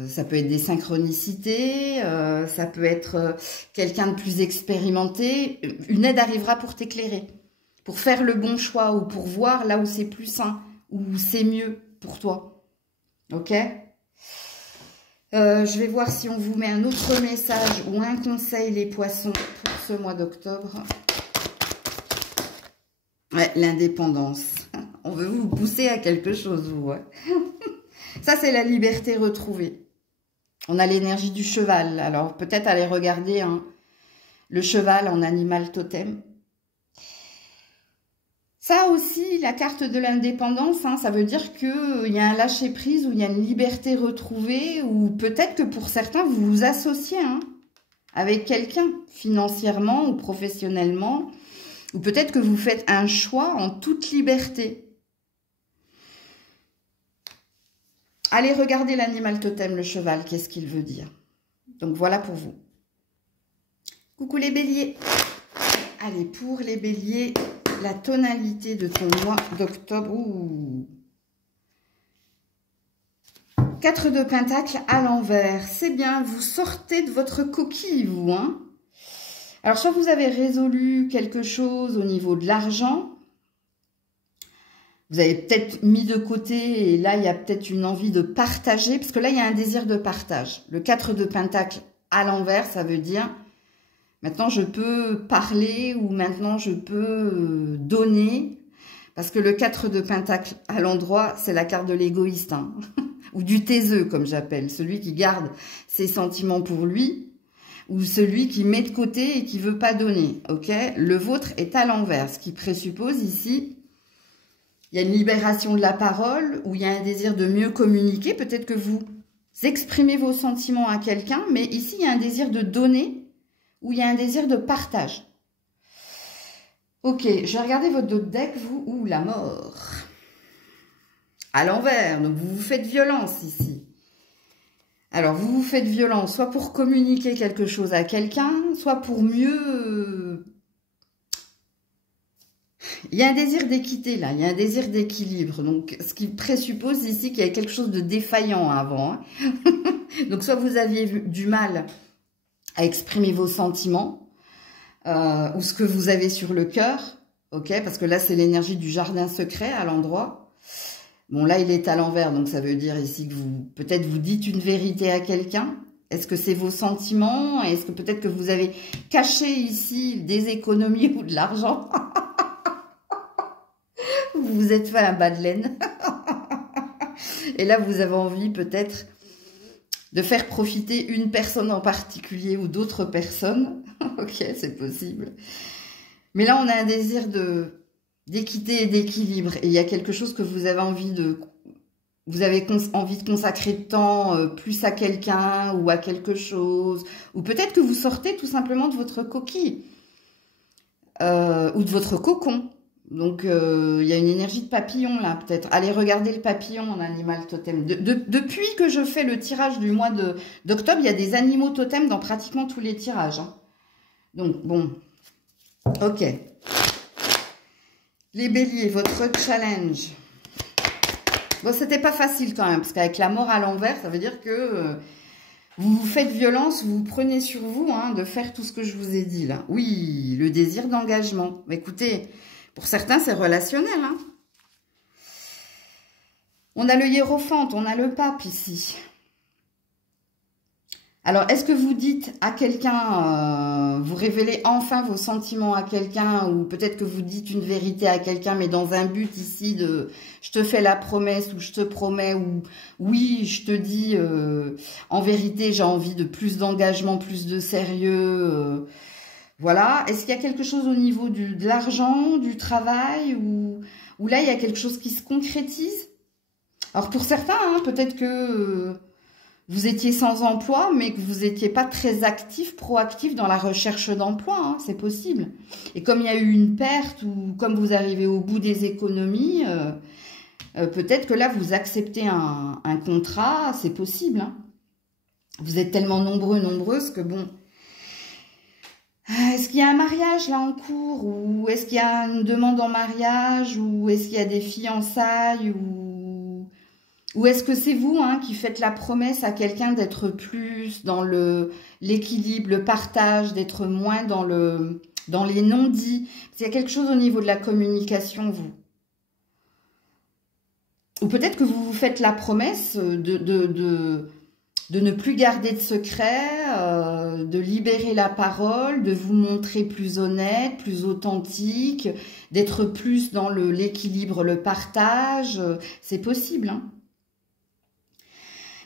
ça peut être des synchronicités, ça peut être quelqu'un de plus expérimenté. Une aide arrivera pour t'éclairer, pour faire le bon choix ou pour voir là où c'est plus sain, où c'est mieux pour toi. Ok? Je vais voir si on vous met un autre message ou un conseil, les poissons, pour ce mois d'octobre. Ouais, l'indépendance. On veut vous pousser à quelque chose, vous. Ouais. Ça, c'est la liberté retrouvée. On a l'énergie du cheval. Alors, peut-être aller regarder hein, le cheval en animal totem. Ça aussi, la carte de l'indépendance, hein, ça veut dire qu'il y a un lâcher-prise, ou il y a une liberté retrouvée, ou peut-être que pour certains, vous vous associez hein, avec quelqu'un, financièrement ou professionnellement, ou peut-être que vous faites un choix en toute liberté. Allez regarder l'animal totem, le cheval, qu'est-ce qu'il veut dire. Donc voilà pour vous. Coucou les béliers. Allez, pour les béliers, la tonalité de ton mois d'octobre. 4 de Pentacle à l'envers. C'est bien, vous sortez de votre coquille, vous. Hein. Alors, soit vous avez résolu quelque chose au niveau de l'argent. Vous avez peut-être mis de côté et là, il y a peut-être une envie de partager. Parce que là, il y a un désir de partage. Le 4 de Pentacle à l'envers, ça veut dire... Maintenant, je peux parler ou maintenant, je peux donner. Parce que le 4 de Pentacle à l'endroit, c'est la carte de l'égoïste. Hein, ou du taiseux, comme j'appelle. Celui qui garde ses sentiments pour lui. Ou celui qui met de côté et qui veut pas donner. Ok. Le vôtre est à l'envers. Ce qui présuppose ici, il y a une libération de la parole. Ou il y a un désir de mieux communiquer. Peut-être que vous exprimez vos sentiments à quelqu'un. Mais ici, il y a un désir de donner. Où il y a un désir de partage. Ok, je vais regarder votre deck, vous, ou la mort. À l'envers, donc vous vous faites violence ici. Alors, vous vous faites violence, soit pour communiquer quelque chose à quelqu'un, soit pour mieux... Il y a un désir d'équité, là, il y a un désir d'équilibre. Donc, ce qui présuppose ici qu'il y a quelque chose de défaillant avant. Hein. Donc, soit vous aviez du mal... à exprimer vos sentiments ou ce que vous avez sur le cœur, ok, parce que là, c'est l'énergie du jardin secret à l'endroit. Bon, là, il est à l'envers, donc ça veut dire ici que vous, peut-être vous dites une vérité à quelqu'un. Est-ce que c'est vos sentiments? Est-ce que peut-être que vous avez caché ici des économies ou de l'argent? Vous vous êtes fait un bas de laine. Et là, vous avez envie peut-être... de faire profiter une personne en particulier ou d'autres personnes. Ok, c'est possible. Mais là, on a un désir d'équité et d'équilibre. Et il y a quelque chose que vous avez envie de... Vous avez envie de consacrer de temps plus à quelqu'un ou à quelque chose. Ou peut-être que vous sortez tout simplement de votre coquille. Ou de votre cocon. Donc, il y a une énergie de papillon, là, peut-être. Allez regarder le papillon en animal totem. Depuis que je fais le tirage du mois d'octobre, il y a des animaux totems dans pratiquement tous les tirages. Hein. Donc, bon. Ok. Les béliers, votre challenge. Bon, c'était pas facile quand même, parce qu'avec la mort à l'envers, ça veut dire que vous vous faites violence, vous vous prenez sur vous hein, de faire tout ce que je vous ai dit, là. Oui, le désir d'engagement. Écoutez... Pour certains, c'est relationnel. Hein. On a le hiérophante, on a le pape ici. Alors, est-ce que vous dites à quelqu'un, vous révélez enfin vos sentiments à quelqu'un, ou peut-être que vous dites une vérité à quelqu'un, mais dans un but ici de « je te fais la promesse » ou « je te promets » ou « oui, je te dis, en vérité, j'ai envie de plus d'engagement, plus de sérieux » Voilà. Est-ce qu'il y a quelque chose au niveau de l'argent, du travail, ou là, il y a quelque chose qui se concrétise? Alors, pour certains, hein, peut-être que vous étiez sans emploi, mais que vous n'étiez pas très actif, proactif dans la recherche d'emploi. Hein, c'est possible. Et comme il y a eu une perte, ou comme vous arrivez au bout des économies, peut-être que là, vous acceptez un contrat. C'est possible. Hein. Vous êtes tellement nombreux, nombreuses que bon... Est-ce qu'il y a un mariage là en cours? Ou est-ce qu'il y a une demande en mariage? Ou est-ce qu'il y a des fiançailles? Ou est-ce que c'est vous hein, qui faites la promesse à quelqu'un d'être plus dans l'équilibre, le partage, d'être moins dans les non-dits? Parce qu'il y a quelque chose au niveau de la communication, vous. Ou peut-être que vous vous faites la promesse de ne plus garder de secrets, de libérer la parole, de vous montrer plus honnête, plus authentique, d'être plus dans l'équilibre, le partage. C'est possible. Hein.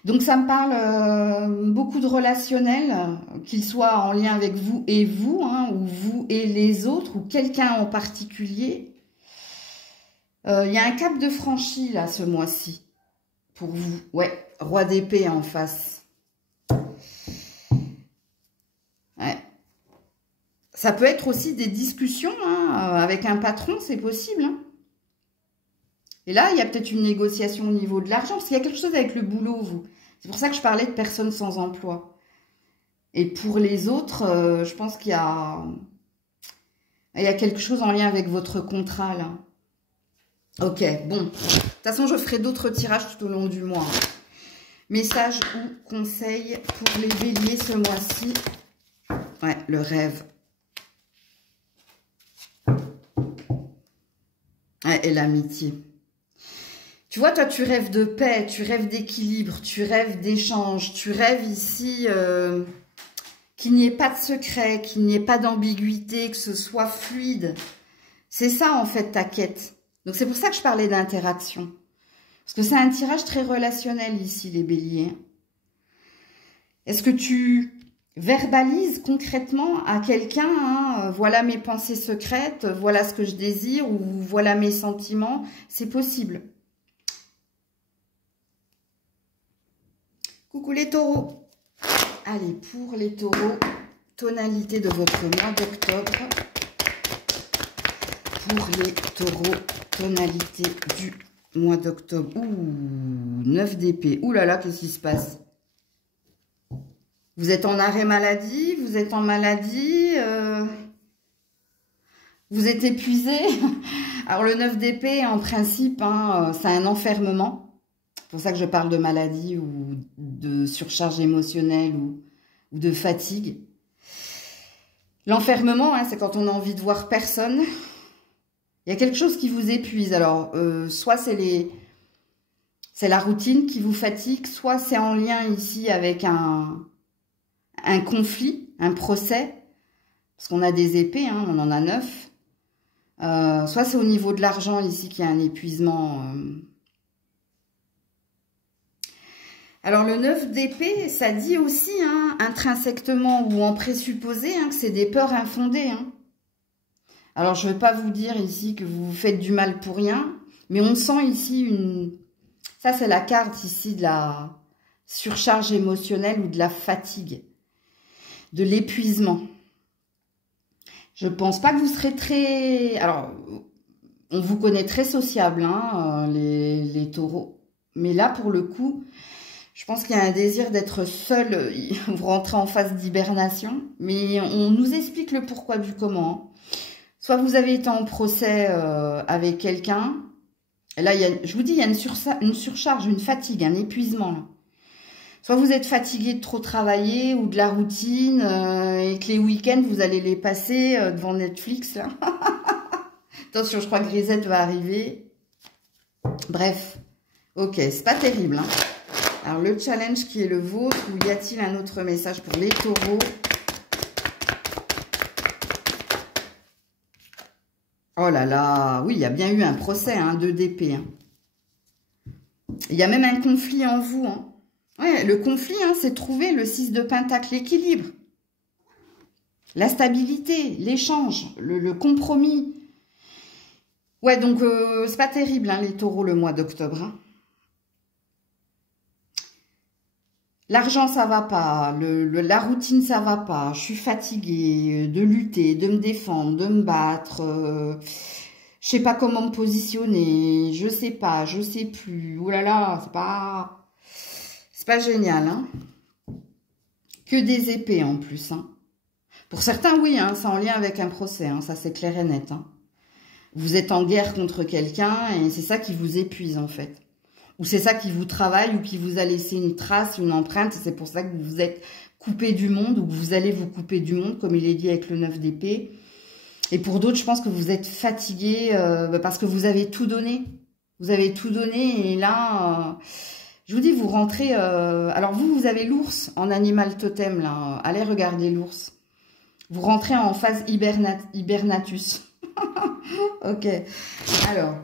Donc ça me parle beaucoup de relationnel, qu'il soit en lien avec vous, hein, ou vous et les autres, ou quelqu'un en particulier. Il y a un cap de franchi là ce mois-ci, pour vous. Ouais, roi d'épée en face. Ouais. Ça peut être aussi des discussions hein, avec un patron, c'est possible. Hein. Et là, il y a peut-être une négociation au niveau de l'argent, parce qu'il y a quelque chose avec le boulot, vous. C'est pour ça que je parlais de personnes sans emploi. Et pour les autres, je pense qu'il y a quelque chose en lien avec votre contrat, là. Ok, bon. De toute façon, je ferai d'autres tirages tout au long du mois. Messages ou conseils pour les béliers ce mois-ci. Ouais, le rêve. Ouais, et l'amitié. Tu vois, toi, tu rêves de paix, tu rêves d'équilibre, tu rêves d'échange, tu rêves ici qu'il n'y ait pas de secret, qu'il n'y ait pas d'ambiguïté, que ce soit fluide. C'est ça, en fait, ta quête. Donc, c'est pour ça que je parlais d'interaction. Parce que c'est un tirage très relationnel ici, les béliers. Est-ce que tu verbalises concrètement à quelqu'un, hein, voilà mes pensées secrètes, voilà ce que je désire, ou voilà mes sentiments? C'est possible. Coucou les taureaux. Allez, pour les taureaux, tonalité de votre mois d'octobre. Pour les taureaux, tonalité du mois d'octobre. Ouh, 9 d'épée. Ouh là là, qu'est-ce qui se passe? Vous êtes en arrêt maladie, vous êtes en maladie, vous êtes épuisé. Alors le 9 d'épée, en principe, hein, c'est un enfermement. C'est pour ça que je parle de maladie ou de surcharge émotionnelle ou de fatigue. L'enfermement, hein, c'est quand on a envie de voir personne. Il y a quelque chose qui vous épuise. Alors, soit c'est la routine qui vous fatigue, soit c'est en lien ici avec un conflit, un procès. Parce qu'on a des épées, hein, on en a 9. Soit c'est au niveau de l'argent ici qu'il y a un épuisement. Alors, le 9 d'épée, ça dit aussi, hein, intrinsèquement ou en présupposé, hein, que c'est des peurs infondées. Hein. Alors, je ne vais pas vous dire ici que vous faites du mal pour rien, mais on sent ici une... Ça, c'est la carte ici de la surcharge émotionnelle ou de la fatigue, de l'épuisement. Je ne pense pas que vous serez très... Alors, on vous connaît très sociable, hein, les taureaux. Mais là, pour le coup... Je pense qu'il y a un désir d'être seul, vous rentrez en phase d'hibernation, mais on nous explique le pourquoi du comment. Soit vous avez été en procès avec quelqu'un, et là, je vous dis, il y a une surcharge, une fatigue, un épuisement. Là. Soit vous êtes fatigué de trop travailler ou de la routine, et que les week-ends, vous allez les passer devant Netflix. Là. Attention, je crois que Grisette va arriver. Bref, ok, c'est pas terrible, hein. Alors, le challenge qui est le vôtre, ou y a-t-il un autre message pour les taureaux? Oh là là, oui, il y a bien eu un procès, hein, 2 d'épée. Hein. Il y a même un conflit en vous. Hein. Ouais, le conflit, hein, c'est trouver le 6 de pentacle, l'équilibre. La stabilité, l'échange, le compromis. Ouais, donc, c'est pas terrible, hein, les taureaux, le mois d'octobre. Hein. L'argent, ça va pas, la routine, ça va pas, je suis fatiguée de lutter, de me défendre, de me battre, je sais pas comment me positionner, je sais pas, je sais plus, oh là là, c'est pas génial, hein. Que des épées en plus, hein. Pour certains, oui, hein, c'est en lien avec un procès, hein, ça c'est clair et net, hein. Vous êtes en guerre contre quelqu'un et c'est ça qui vous épuise en fait. Ou c'est ça qui vous travaille ou qui vous a laissé une trace, une empreinte. C'est pour ça que vous vous êtes coupé du monde ou que vous allez vous couper du monde, comme il est dit avec le 9 d'épée. Et pour d'autres, je pense que vous êtes fatigué parce que vous avez tout donné. Vous avez tout donné et là, je vous dis, vous rentrez... alors vous avez l'ours en animal totem, là. Allez regarder l'ours. Vous rentrez en phase hibernatus. Ok. Alors...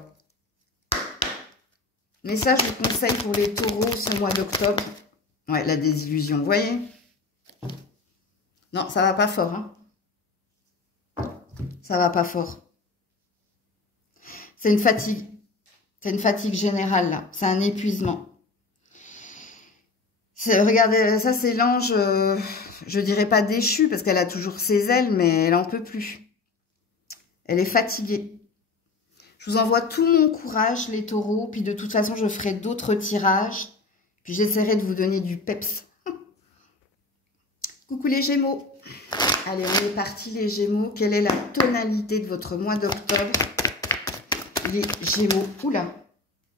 Message ou conseil pour les taureaux ce mois d'octobre. Ouais, la désillusion, vous voyez? Non, ça va pas fort, hein. Ça va pas fort. C'est une fatigue. C'est une fatigue générale, là. C'est un épuisement. Regardez, ça, c'est l'ange, je dirais pas déchu, parce qu'elle a toujours ses ailes, mais elle en peut plus. Elle est fatiguée. Je vous envoie tout mon courage, les taureaux. Puis de toute façon, je ferai d'autres tirages. Puis j'essaierai de vous donner du peps. Coucou les Gémeaux. Allez, on est parti les Gémeaux. Quelle est la tonalité de votre mois d'octobre? Les Gémeaux. Oula.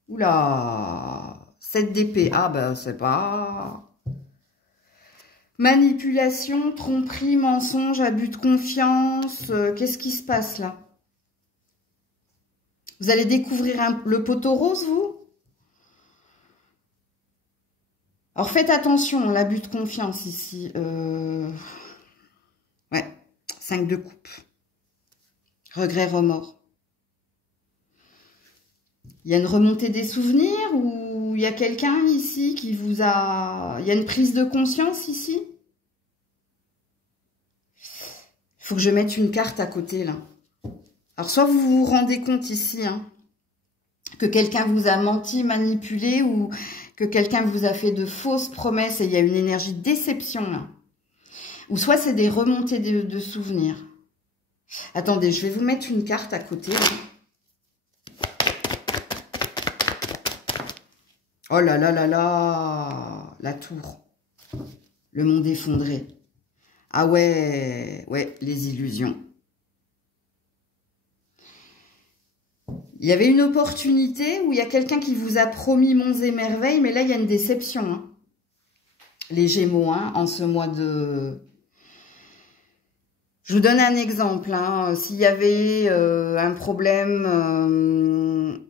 Oula. 7 d'épée. Ah ben, c'est pas... Manipulation, tromperie, mensonge, abus de confiance. Qu'est-ce qui se passe là? Vous allez découvrir le poteau rose, vous? Alors, faites attention, l'abus de confiance ici. Ouais, 5 de coupe. Regret, remords. Il y a une remontée des souvenirs ou il y a quelqu'un ici qui vous a... Il y a une prise de conscience ici? Il faut que je mette une carte à côté, là. Alors, soit vous vous rendez compte ici, hein, que quelqu'un vous a menti, manipulé, ou que quelqu'un vous a fait de fausses promesses et il y a une énergie de déception, là. Ou soit c'est des remontées de souvenirs. Attendez, je vais vous mettre une carte à côté, là. Oh là là là là, la tour. Le monde effondré. Ah ouais, ouais, les illusions. Il y avait une opportunité où il y a quelqu'un qui vous a promis monts et merveilles, mais là, il y a une déception. Hein. Les Gémeaux, hein, en ce mois de... Je vous donne un exemple. Hein. S'il y avait un problème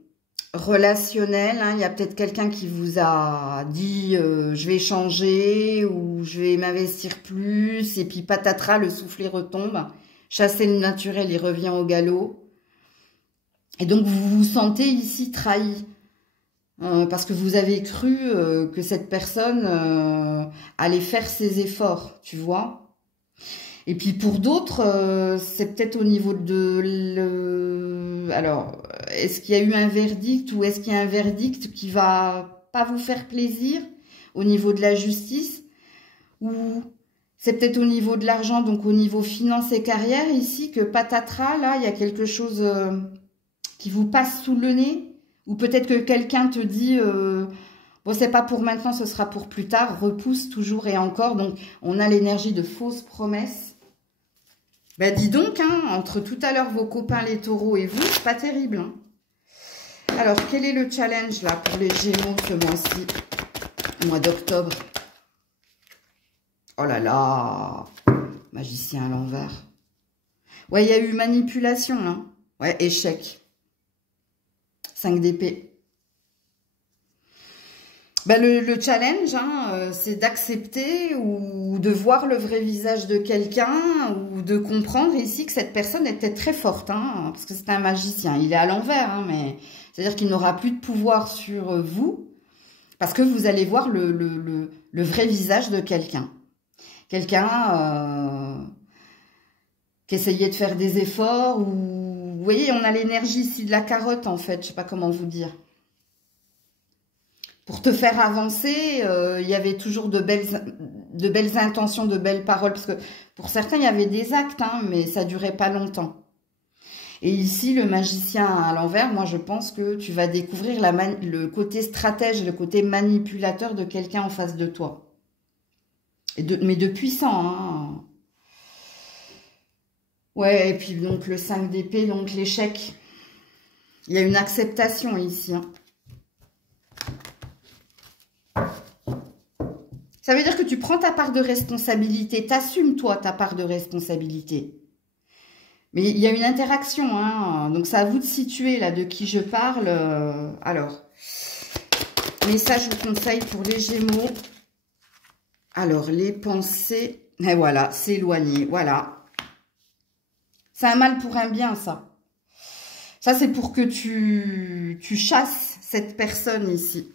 relationnel, hein, il y a peut-être quelqu'un qui vous a dit je vais changer ou je vais m'investir plus, et puis patatras, le soufflet retombe. Chasser le naturel, il revient au galop. Et donc, vous vous sentez ici trahi. Parce que vous avez cru que cette personne allait faire ses efforts, tu vois. Et puis, pour d'autres, c'est peut-être au niveau de... Alors, est-ce qu'il y a eu un verdict ou est-ce qu'il y a un verdict qui va pas vous faire plaisir au niveau de la justice? Ou c'est peut-être au niveau de l'argent, donc au niveau finance et carrière, ici, que patatras, là, il y a quelque chose... qui vous passe sous le nez, ou peut-être que quelqu'un te dit bon, c'est pas pour maintenant, ce sera pour plus tard, repousse toujours et encore. Donc on a l'énergie de fausses promesses. Ben dis donc, hein, entre tout à l'heure vos copains les taureaux et vous, c'est pas terrible. Hein. Alors quel est le challenge là pour les Gémeaux ce mois-ci, mois d'octobre? Oh là là, magicien à l'envers. Ouais, il y a eu manipulation, hein. Ouais, échec. 5 d'épée. Ben le challenge, hein, c'est d'accepter ou de voir le vrai visage de quelqu'un ou de comprendre ici que cette personne était très forte, hein, parce que c'est un magicien. Il est à l'envers, hein, mais c'est-à-dire qu'il n'aura plus de pouvoir sur vous parce que vous allez voir le vrai visage de quelqu'un. Quelqu'un qui essayait de faire des efforts ou... Vous voyez, on a l'énergie ici de la carotte, en fait. Je ne sais pas comment vous dire. Pour te faire avancer, il y avait toujours de belles intentions, de belles paroles. Parce que pour certains, il y avait des actes, hein, mais ça ne durait pas longtemps. Et ici, le magicien à l'envers, moi, je pense que tu vas découvrir le côté stratège, le côté manipulateur de quelqu'un en face de toi. Mais de puissant, hein. Ouais, et puis donc le 5 d'épée, donc l'échec. Il y a une acceptation ici. Hein. Ça veut dire que tu prends ta part de responsabilité. T'assumes, toi, ta part de responsabilité. Mais il y a une interaction. Hein. Donc, c'est à vous de situer, là, de qui je parle. Alors, message ou conseil pour les Gémeaux. Alors, les pensées. Et voilà, s'éloigner. Voilà. C'est un mal pour un bien, ça. Ça, c'est pour que tu chasses cette personne ici.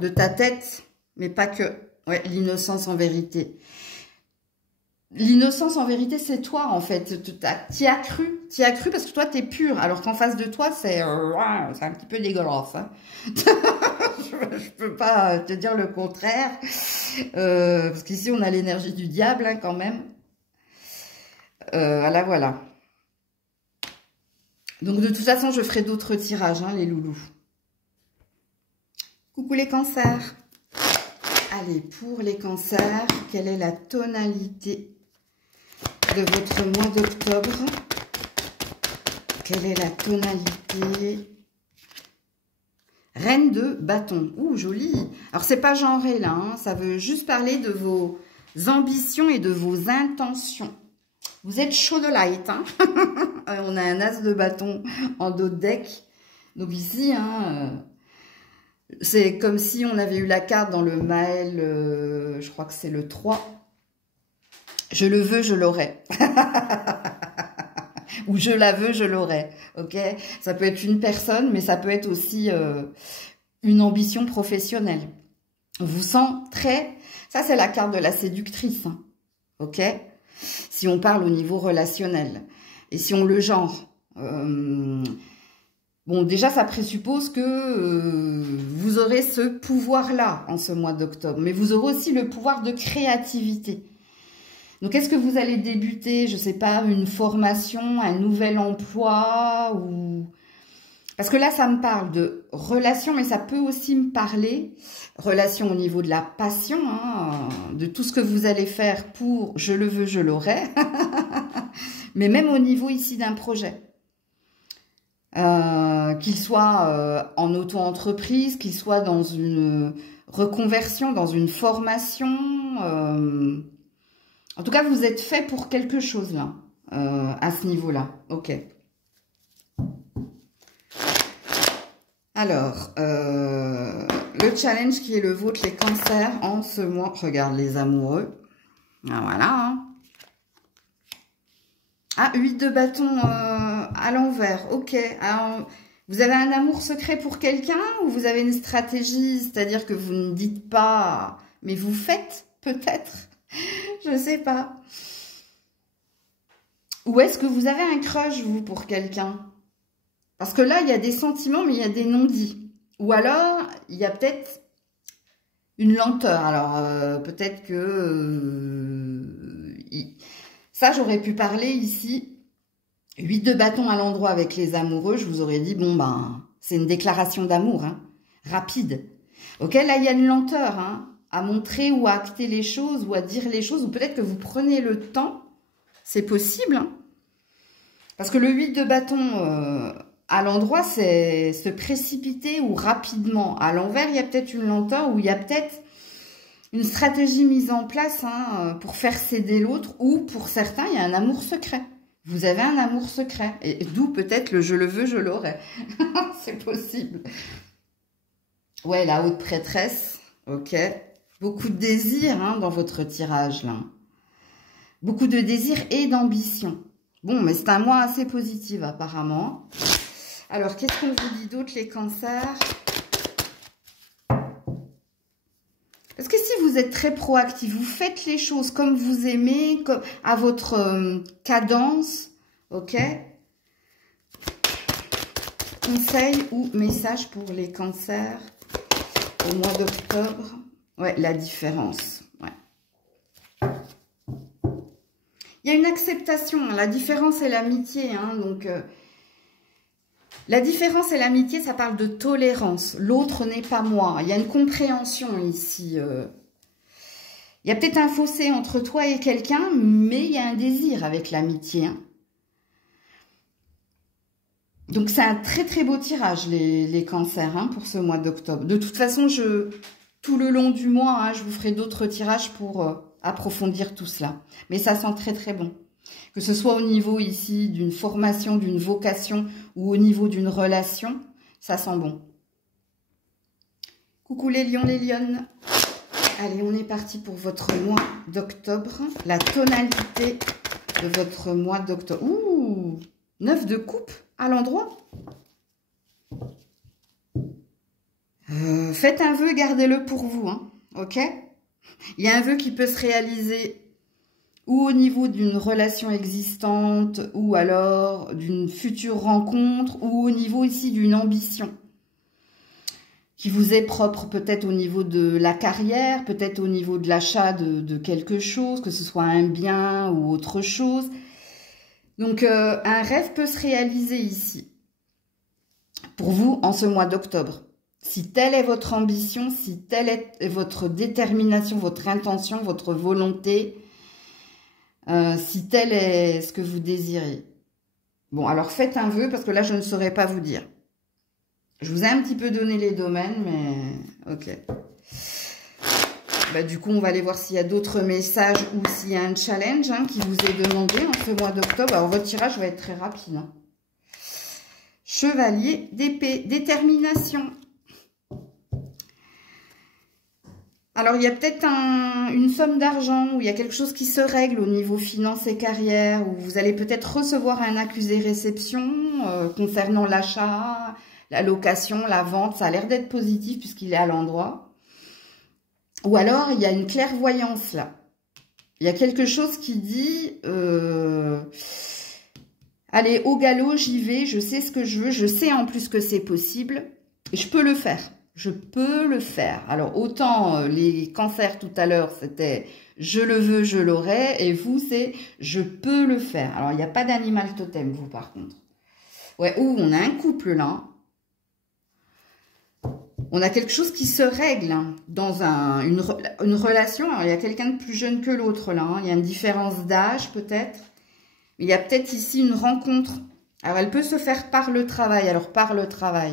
De ta tête. mais pas que. Ouais, l'innocence en vérité. L'innocence en vérité, c'est toi en fait. T'y as cru. T'y as cru parce que toi, t'es pur. Alors qu'en face de toi, c'est un petit peu dégueulasse. Hein. Je peux pas te dire le contraire. Parce qu'ici, on a l'énergie du diable hein, quand même. Voilà, voilà. Donc de toute façon, je ferai d'autres tirages, hein, les loulous. Coucou les cancers. Allez, pour les cancers, quelle est la tonalité de votre mois d'octobre? Quelle est la tonalité? Reine de bâton. Ouh, joli. Alors, c'est pas genré, là. Hein, ça veut juste parler de vos ambitions et de vos intentions. Vous êtes chaud de light. Hein. On a un as de bâton en dos de deck. Donc ici, hein, c'est comme si on avait eu la carte dans le Maël, je crois que c'est le 3. Je le veux, je l'aurai. Ou je la veux, je l'aurai. Ok? Ça peut être une personne, mais ça peut être aussi une ambition professionnelle. On vous sent très... Ça, c'est la carte de la séductrice. Hein. Ok? Si on parle au niveau relationnel. Et si on le genre... Bon, déjà, ça présuppose que vous aurez ce pouvoir-là en ce mois d'octobre. Mais vous aurez aussi le pouvoir de créativité. Donc, est-ce que vous allez débuter, je ne sais pas, une formation, un nouvel emploi ou... Parce que là, ça me parle de relation, mais ça peut aussi me parler, relation au niveau de la passion, hein, de tout ce que vous allez faire pour « je le veux, je l'aurai », mais même au niveau ici d'un projet. Qu'il soit en auto-entreprise, qu'il soit dans une reconversion, dans une formation. En tout cas, vous êtes fait pour quelque chose là, à ce niveau-là. Ok. Alors, le challenge qui est le vôtre, les cancers, en ce mois. Regarde les amoureux. Ah, voilà. Hein. Ah, 8 de bâton à l'envers. Ok. Alors, vous avez un amour secret pour quelqu'un ou vous avez une stratégie, c'est-à-dire que vous ne dites pas, mais vous faites peut-être. Je ne sais pas. Ou est-ce que vous avez un crush, vous, pour quelqu'un? Parce que là, il y a des sentiments, mais il y a des non-dits. Ou alors, il y a peut-être une lenteur. Alors, peut-être que... Ça, j'aurais pu parler ici, 8 de bâton à l'endroit avec les amoureux, je vous aurais dit, bon, ben, c'est une déclaration d'amour, hein, rapide. Ok, là, il y a une lenteur, hein, à montrer ou à acter les choses, ou à dire les choses, ou peut-être que vous prenez le temps, c'est possible, hein, parce que le 8 de bâton à l'endroit, c'est se précipiter ou rapidement. À l'envers, il y a peut-être une lenteur, ou il y a peut-être une stratégie mise en place hein, pour faire céder l'autre, ou pour certains, il y a un amour secret. Vous avez un amour secret, et d'où peut-être le « je le veux, je l'aurai ». C'est possible. Ouais, la haute prêtresse, ok. Beaucoup de désir hein, dans votre tirage, là. Beaucoup de désir et d'ambition. Bon, mais c'est un mois assez positif, apparemment. Alors, qu'est-ce qu'on vous dit d'autre, les cancers ? Parce que si vous êtes très proactif, vous faites les choses comme vous aimez, comme à votre cadence, ok? Conseil ou message pour les cancers au mois d'octobre? Ouais, la différence. Ouais. Il y a une acceptation. La différence et l'amitié, hein, donc... La différence et l'amitié, ça parle de tolérance. L'autre n'est pas moi. Il y a une compréhension ici. Il y a peut-être un fossé entre toi et quelqu'un, mais il y a un désir avec l'amitié. Hein. Donc, c'est un très, très beau tirage, les cancers, hein, pour ce mois d'octobre. De toute façon, tout le long du mois, hein, je vous ferai d'autres tirages pour approfondir tout cela. Mais ça sent très, très bon. Que ce soit au niveau ici d'une formation, d'une vocation ou au niveau d'une relation, ça sent bon. Coucou les lions, les lionnes. Allez, on est parti pour votre mois d'octobre. La tonalité de votre mois d'octobre. Ouh, 9 de coupe à l'endroit. Faites un vœu, gardez-le pour vous. Hein. ok? Il y a un vœu qui peut se réaliser ou au niveau d'une relation existante, ou alors d'une future rencontre, ou au niveau ici d'une ambition qui vous est propre, peut-être au niveau de la carrière, peut-être au niveau de l'achat de quelque chose, que ce soit un bien ou autre chose. Donc, un rêve peut se réaliser ici, pour vous, en ce mois d'octobre. Si telle est votre ambition, si telle est votre détermination, votre intention, votre volonté, si tel est ce que vous désirez. Bon, alors faites un vœu, parce que là, je ne saurais pas vous dire. Je vous ai un petit peu donné les domaines, mais ok. Bah, du coup, on va aller voir s'il y a d'autres messages ou s'il y a un challenge qui vous est demandé en ce mois d'octobre. Alors, votre tirage va être très rapide. Hein. Chevalier d'épée, détermination. Alors, il y a peut-être une somme d'argent, ou il y a quelque chose qui se règle au niveau finance et carrière, où vous allez peut-être recevoir un accusé-réception concernant l'achat, la location, la vente. Ça a l'air d'être positif puisqu'il est à l'endroit. Ou alors, il y a une clairvoyance là. Il y a quelque chose qui dit allez, au galop, j'y vais, je sais ce que je veux, je sais en plus que c'est possible, et je peux le faire. Je peux le faire. Alors, autant les cancers tout à l'heure, c'était je le veux, je l'aurai, et vous, c'est je peux le faire. Alors, il n'y a pas d'animal totem, vous, par contre. Ouais, ouh, on a un couple là. On a quelque chose qui se règle dans une relation. Alors, il y a quelqu'un de plus jeune que l'autre là. Il y a une différence d'âge peut-être. Il y a peut-être ici une rencontre. Alors, elle peut se faire par le travail. Alors, par le travail.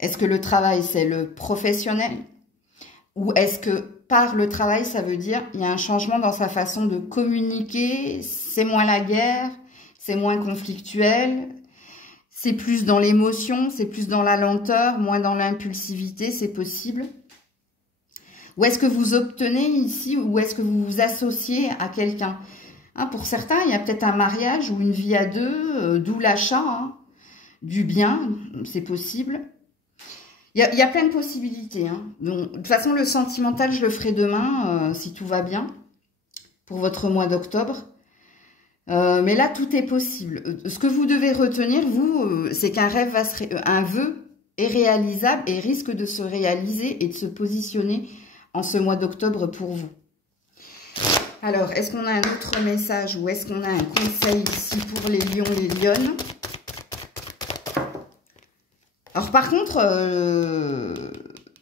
Est-ce que le travail, c'est le professionnel? Ou est-ce que par le travail, ça veut dire il y a un changement dans sa façon de communiquer, c'est moins la guerre, c'est moins conflictuel, c'est plus dans l'émotion, c'est plus dans la lenteur, moins dans l'impulsivité, c'est possible. Ou est-ce que vous obtenez ici, ou est-ce que vous vous associez à quelqu'un? Pour certains, il y a peut-être un mariage ou une vie à deux, d'où l'achat du bien, c'est possible. Il y a plein de possibilités. Donc, de toute façon, le sentimental, je le ferai demain, si tout va bien, pour votre mois d'octobre. Mais là, tout est possible. Ce que vous devez retenir, vous, c'est qu'un rêve, un vœu est réalisable et risque de se réaliser et de se positionner en ce mois d'octobre pour vous. Alors, est-ce qu'on a un autre message ou est-ce qu'on a un conseil ici pour les lions, les lionnes? Alors, par contre,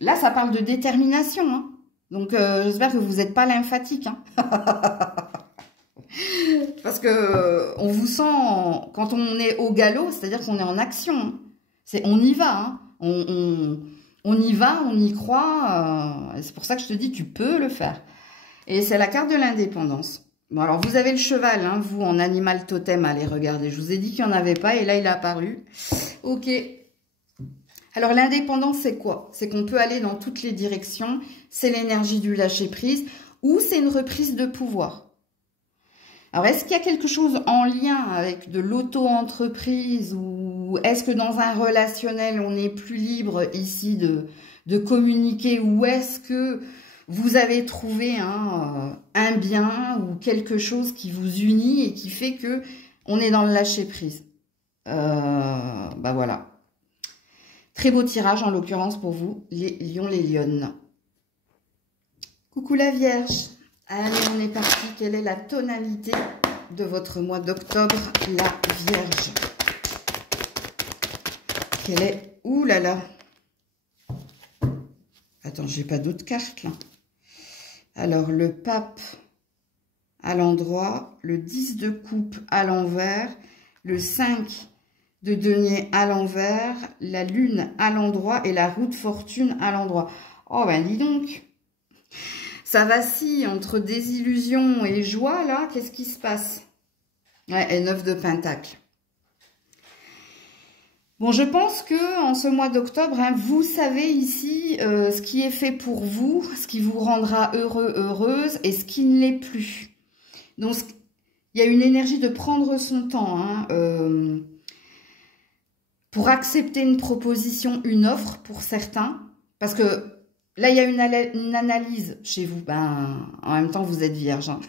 là, ça parle de détermination. Donc, j'espère que vous n'êtes pas lymphatique. Parce que on vous sent, quand on est au galop, c'est-à-dire qu'on est en action. On y va. On y va, on y croit. C'est pour ça que je te dis, tu peux le faire. Et c'est la carte de l'indépendance. Bon, alors, vous avez le cheval, vous, en animal totem. Allez, regardez. Je vous ai dit qu'il n'y en avait pas et là, il est apparu. Ok. Alors, l'indépendance, c'est quoi? C'est qu'on peut aller dans toutes les directions. C'est l'énergie du lâcher-prise ou c'est une reprise de pouvoir. Alors, est-ce qu'il y a quelque chose en lien avec de l'auto-entreprise ou est-ce que dans un relationnel, on est plus libre ici de communiquer ou est-ce que vous avez trouvé un bien ou quelque chose qui vous unit et qui fait que on est dans le lâcher-prise? Bah voilà. Très beau tirage, en l'occurrence, pour vous, les lions, les lionnes. Coucou la Vierge. Allez, on est parti. Quelle est la tonalité de votre mois d'octobre, la Vierge? Quelle est... Ouh là là. Attends, j'ai pas d'autres cartes, là. Alors, le pape à l'endroit, le 10 de coupe à l'envers, le 5 de denier à l'envers, la lune à l'endroit et la roue de fortune à l'endroit. Oh ben dis donc, ça vacille entre désillusion et joie là, qu'est-ce qui se passe? Ouais, et 9 de pentacle. Bon, je pense que en ce mois d'octobre, vous savez ici ce qui est fait pour vous, ce qui vous rendra heureux, heureuse et ce qui ne l'est plus. Donc, il y a une énergie de prendre son temps, pour accepter une proposition, une offre pour certains, parce que Là, il y a une analyse chez vous. Ben, en même temps, vous êtes vierge. Hein.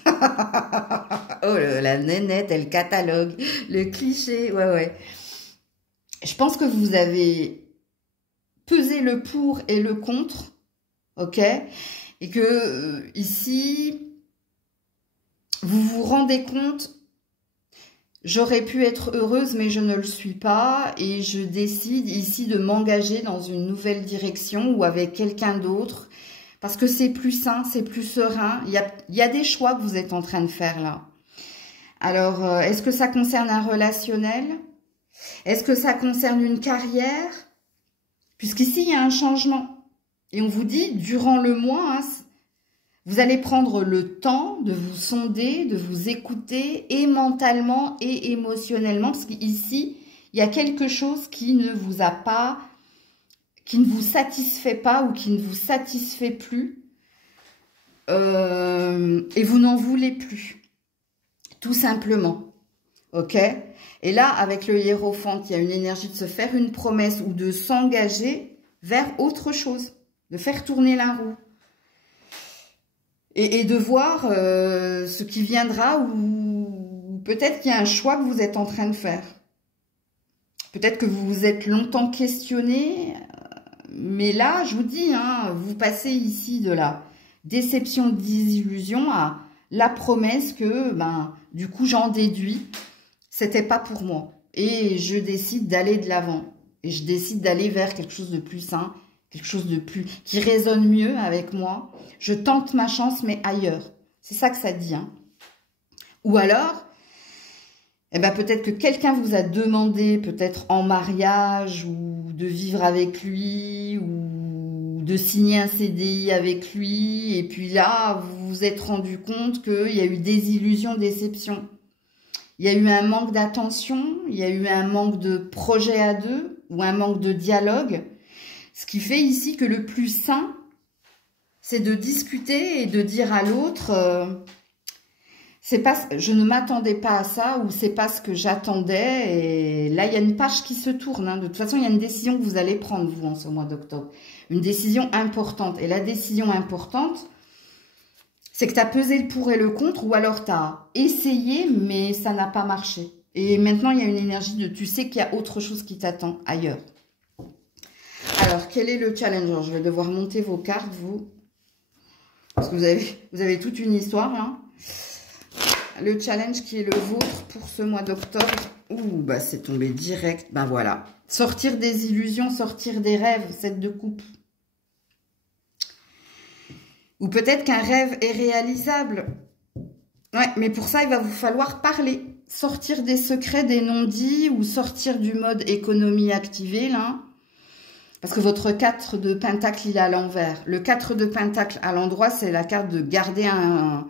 Oh, la nénette, elle catalogue. Le cliché, ouais, ouais. Je pense que vous avez pesé le pour et le contre, ok? Et que ici, vous vous rendez compte, j'aurais pu être heureuse, mais je ne le suis pas. Et je décide ici de m'engager dans une nouvelle direction ou avec quelqu'un d'autre. Parce que c'est plus sain, c'est plus serein. Il y a des choix que vous êtes en train de faire là. Alors, est-ce que ça concerne un relationnel? Est-ce que ça concerne une carrière? Puisqu'ici, il y a un changement. Et on vous dit, durant le mois, hein, vous allez prendre le temps de vous sonder, de vous écouter, et mentalement et émotionnellement. Parce qu'ici, il y a quelque chose qui ne vous a pas, qui ne vous satisfait pas ou qui ne vous satisfait plus. Et vous n'en voulez plus. Tout simplement. Ok? Et là, avec le hiérophante, il y a une énergie de se faire une promesse ou de s'engager vers autre chose. De faire tourner la roue. Et de voir ce qui viendra ou peut-être qu'il y a un choix que vous êtes en train de faire. Peut-être que vous vous êtes longtemps questionné. Mais là, je vous dis, hein, vous passez ici de la déception, désillusion à la promesse que, ben, du coup, j'en déduis, c'était pas pour moi. Et je décide d'aller de l'avant. Et je décide d'aller vers quelque chose de plus sain, quelque chose de plus, qui résonne mieux avec moi. Je tente ma chance, mais ailleurs. C'est ça que ça dit, hein. Ou alors, eh ben, peut-être que quelqu'un vous a demandé, peut-être en mariage, ou de vivre avec lui, ou de signer un CDI avec lui, et puis là, vous vous êtes rendu compte qu'il y a eu désillusion, déception. Il y a eu un manque d'attention, il y a eu un manque de projet à deux, ou un manque de dialogue, ce qui fait ici que le plus sain, c'est de discuter et de dire à l'autre... c'est pas, je ne m'attendais pas à ça ou c'est pas ce que j'attendais. Et là, il y a une page qui se tourne. Hein. De toute façon, il y a une décision que vous allez prendre, vous, en ce mois d'octobre. Une décision importante. Et la décision importante, c'est que tu as pesé le pour et le contre ou alors tu as essayé, mais ça n'a pas marché. Et maintenant, il y a une énergie de tu sais qu'il y a autre chose qui t'attend ailleurs. Alors, quel est le challenge? Alors, je vais devoir monter vos cartes, vous. Parce que vous avez toute une histoire, là. Le challenge qui est le vôtre pour ce mois d'octobre. Ouh, bah c'est tombé direct. Ben voilà. Sortir des illusions, sortir des rêves, 7 de coupe. Ou peut-être qu'un rêve est réalisable. Ouais, mais pour ça, il va vous falloir parler. Sortir des secrets, des non-dits ou sortir du mode économie activée, là. Parce que votre 4 de pentacle, il est à l'envers. Le 4 de pentacle à l'endroit, c'est la carte de garder un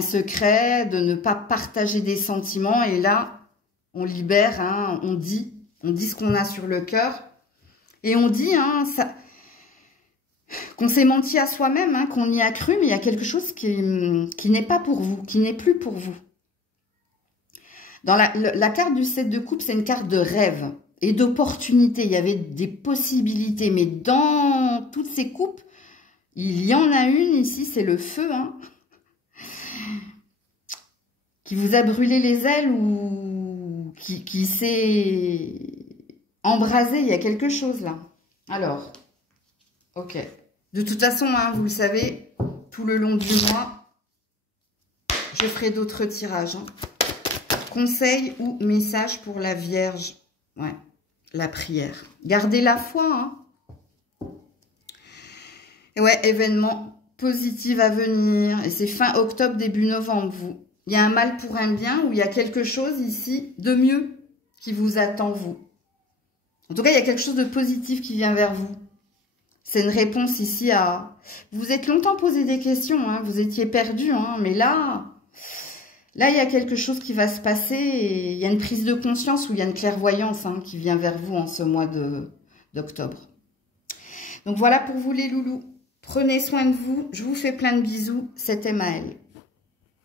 secret, de ne pas partager des sentiments. Et là, on libère, hein, on dit ce qu'on a sur le cœur. Et on dit hein, qu'on s'est menti à soi-même, hein, qu'on y a cru, mais il y a quelque chose qui n'est pas pour vous, qui n'est plus pour vous. Dans la carte du 7 de coupe, c'est une carte de rêve et d'opportunité. Il y avait des possibilités, mais dans toutes ces coupes, il y en a une ici, c'est le feu, hein, qui vous a brûlé les ailes ou qui s'est embrasé. Il y a quelque chose là. Alors, ok. De toute façon, hein, vous le savez, tout le long du mois, je ferai d'autres tirages. Hein. Conseil ou message pour la Vierge. Ouais, la prière. Gardez la foi. Hein. Et ouais, événement positif à venir. Et c'est fin octobre, début novembre, vous. Il y a un mal pour un bien ou il y a quelque chose ici de mieux qui vous attend, vous. En tout cas, il y a quelque chose de positif qui vient vers vous. C'est une réponse ici à... Vous vous êtes longtemps posé des questions, hein, vous étiez perdu, hein, mais là, il y a quelque chose qui va se passer et il y a une prise de conscience ou il y a une clairvoyance hein, qui vient vers vous en ce mois d'octobre. Donc voilà pour vous les loulous. Prenez soin de vous, je vous fais plein de bisous, c'était Maëlle.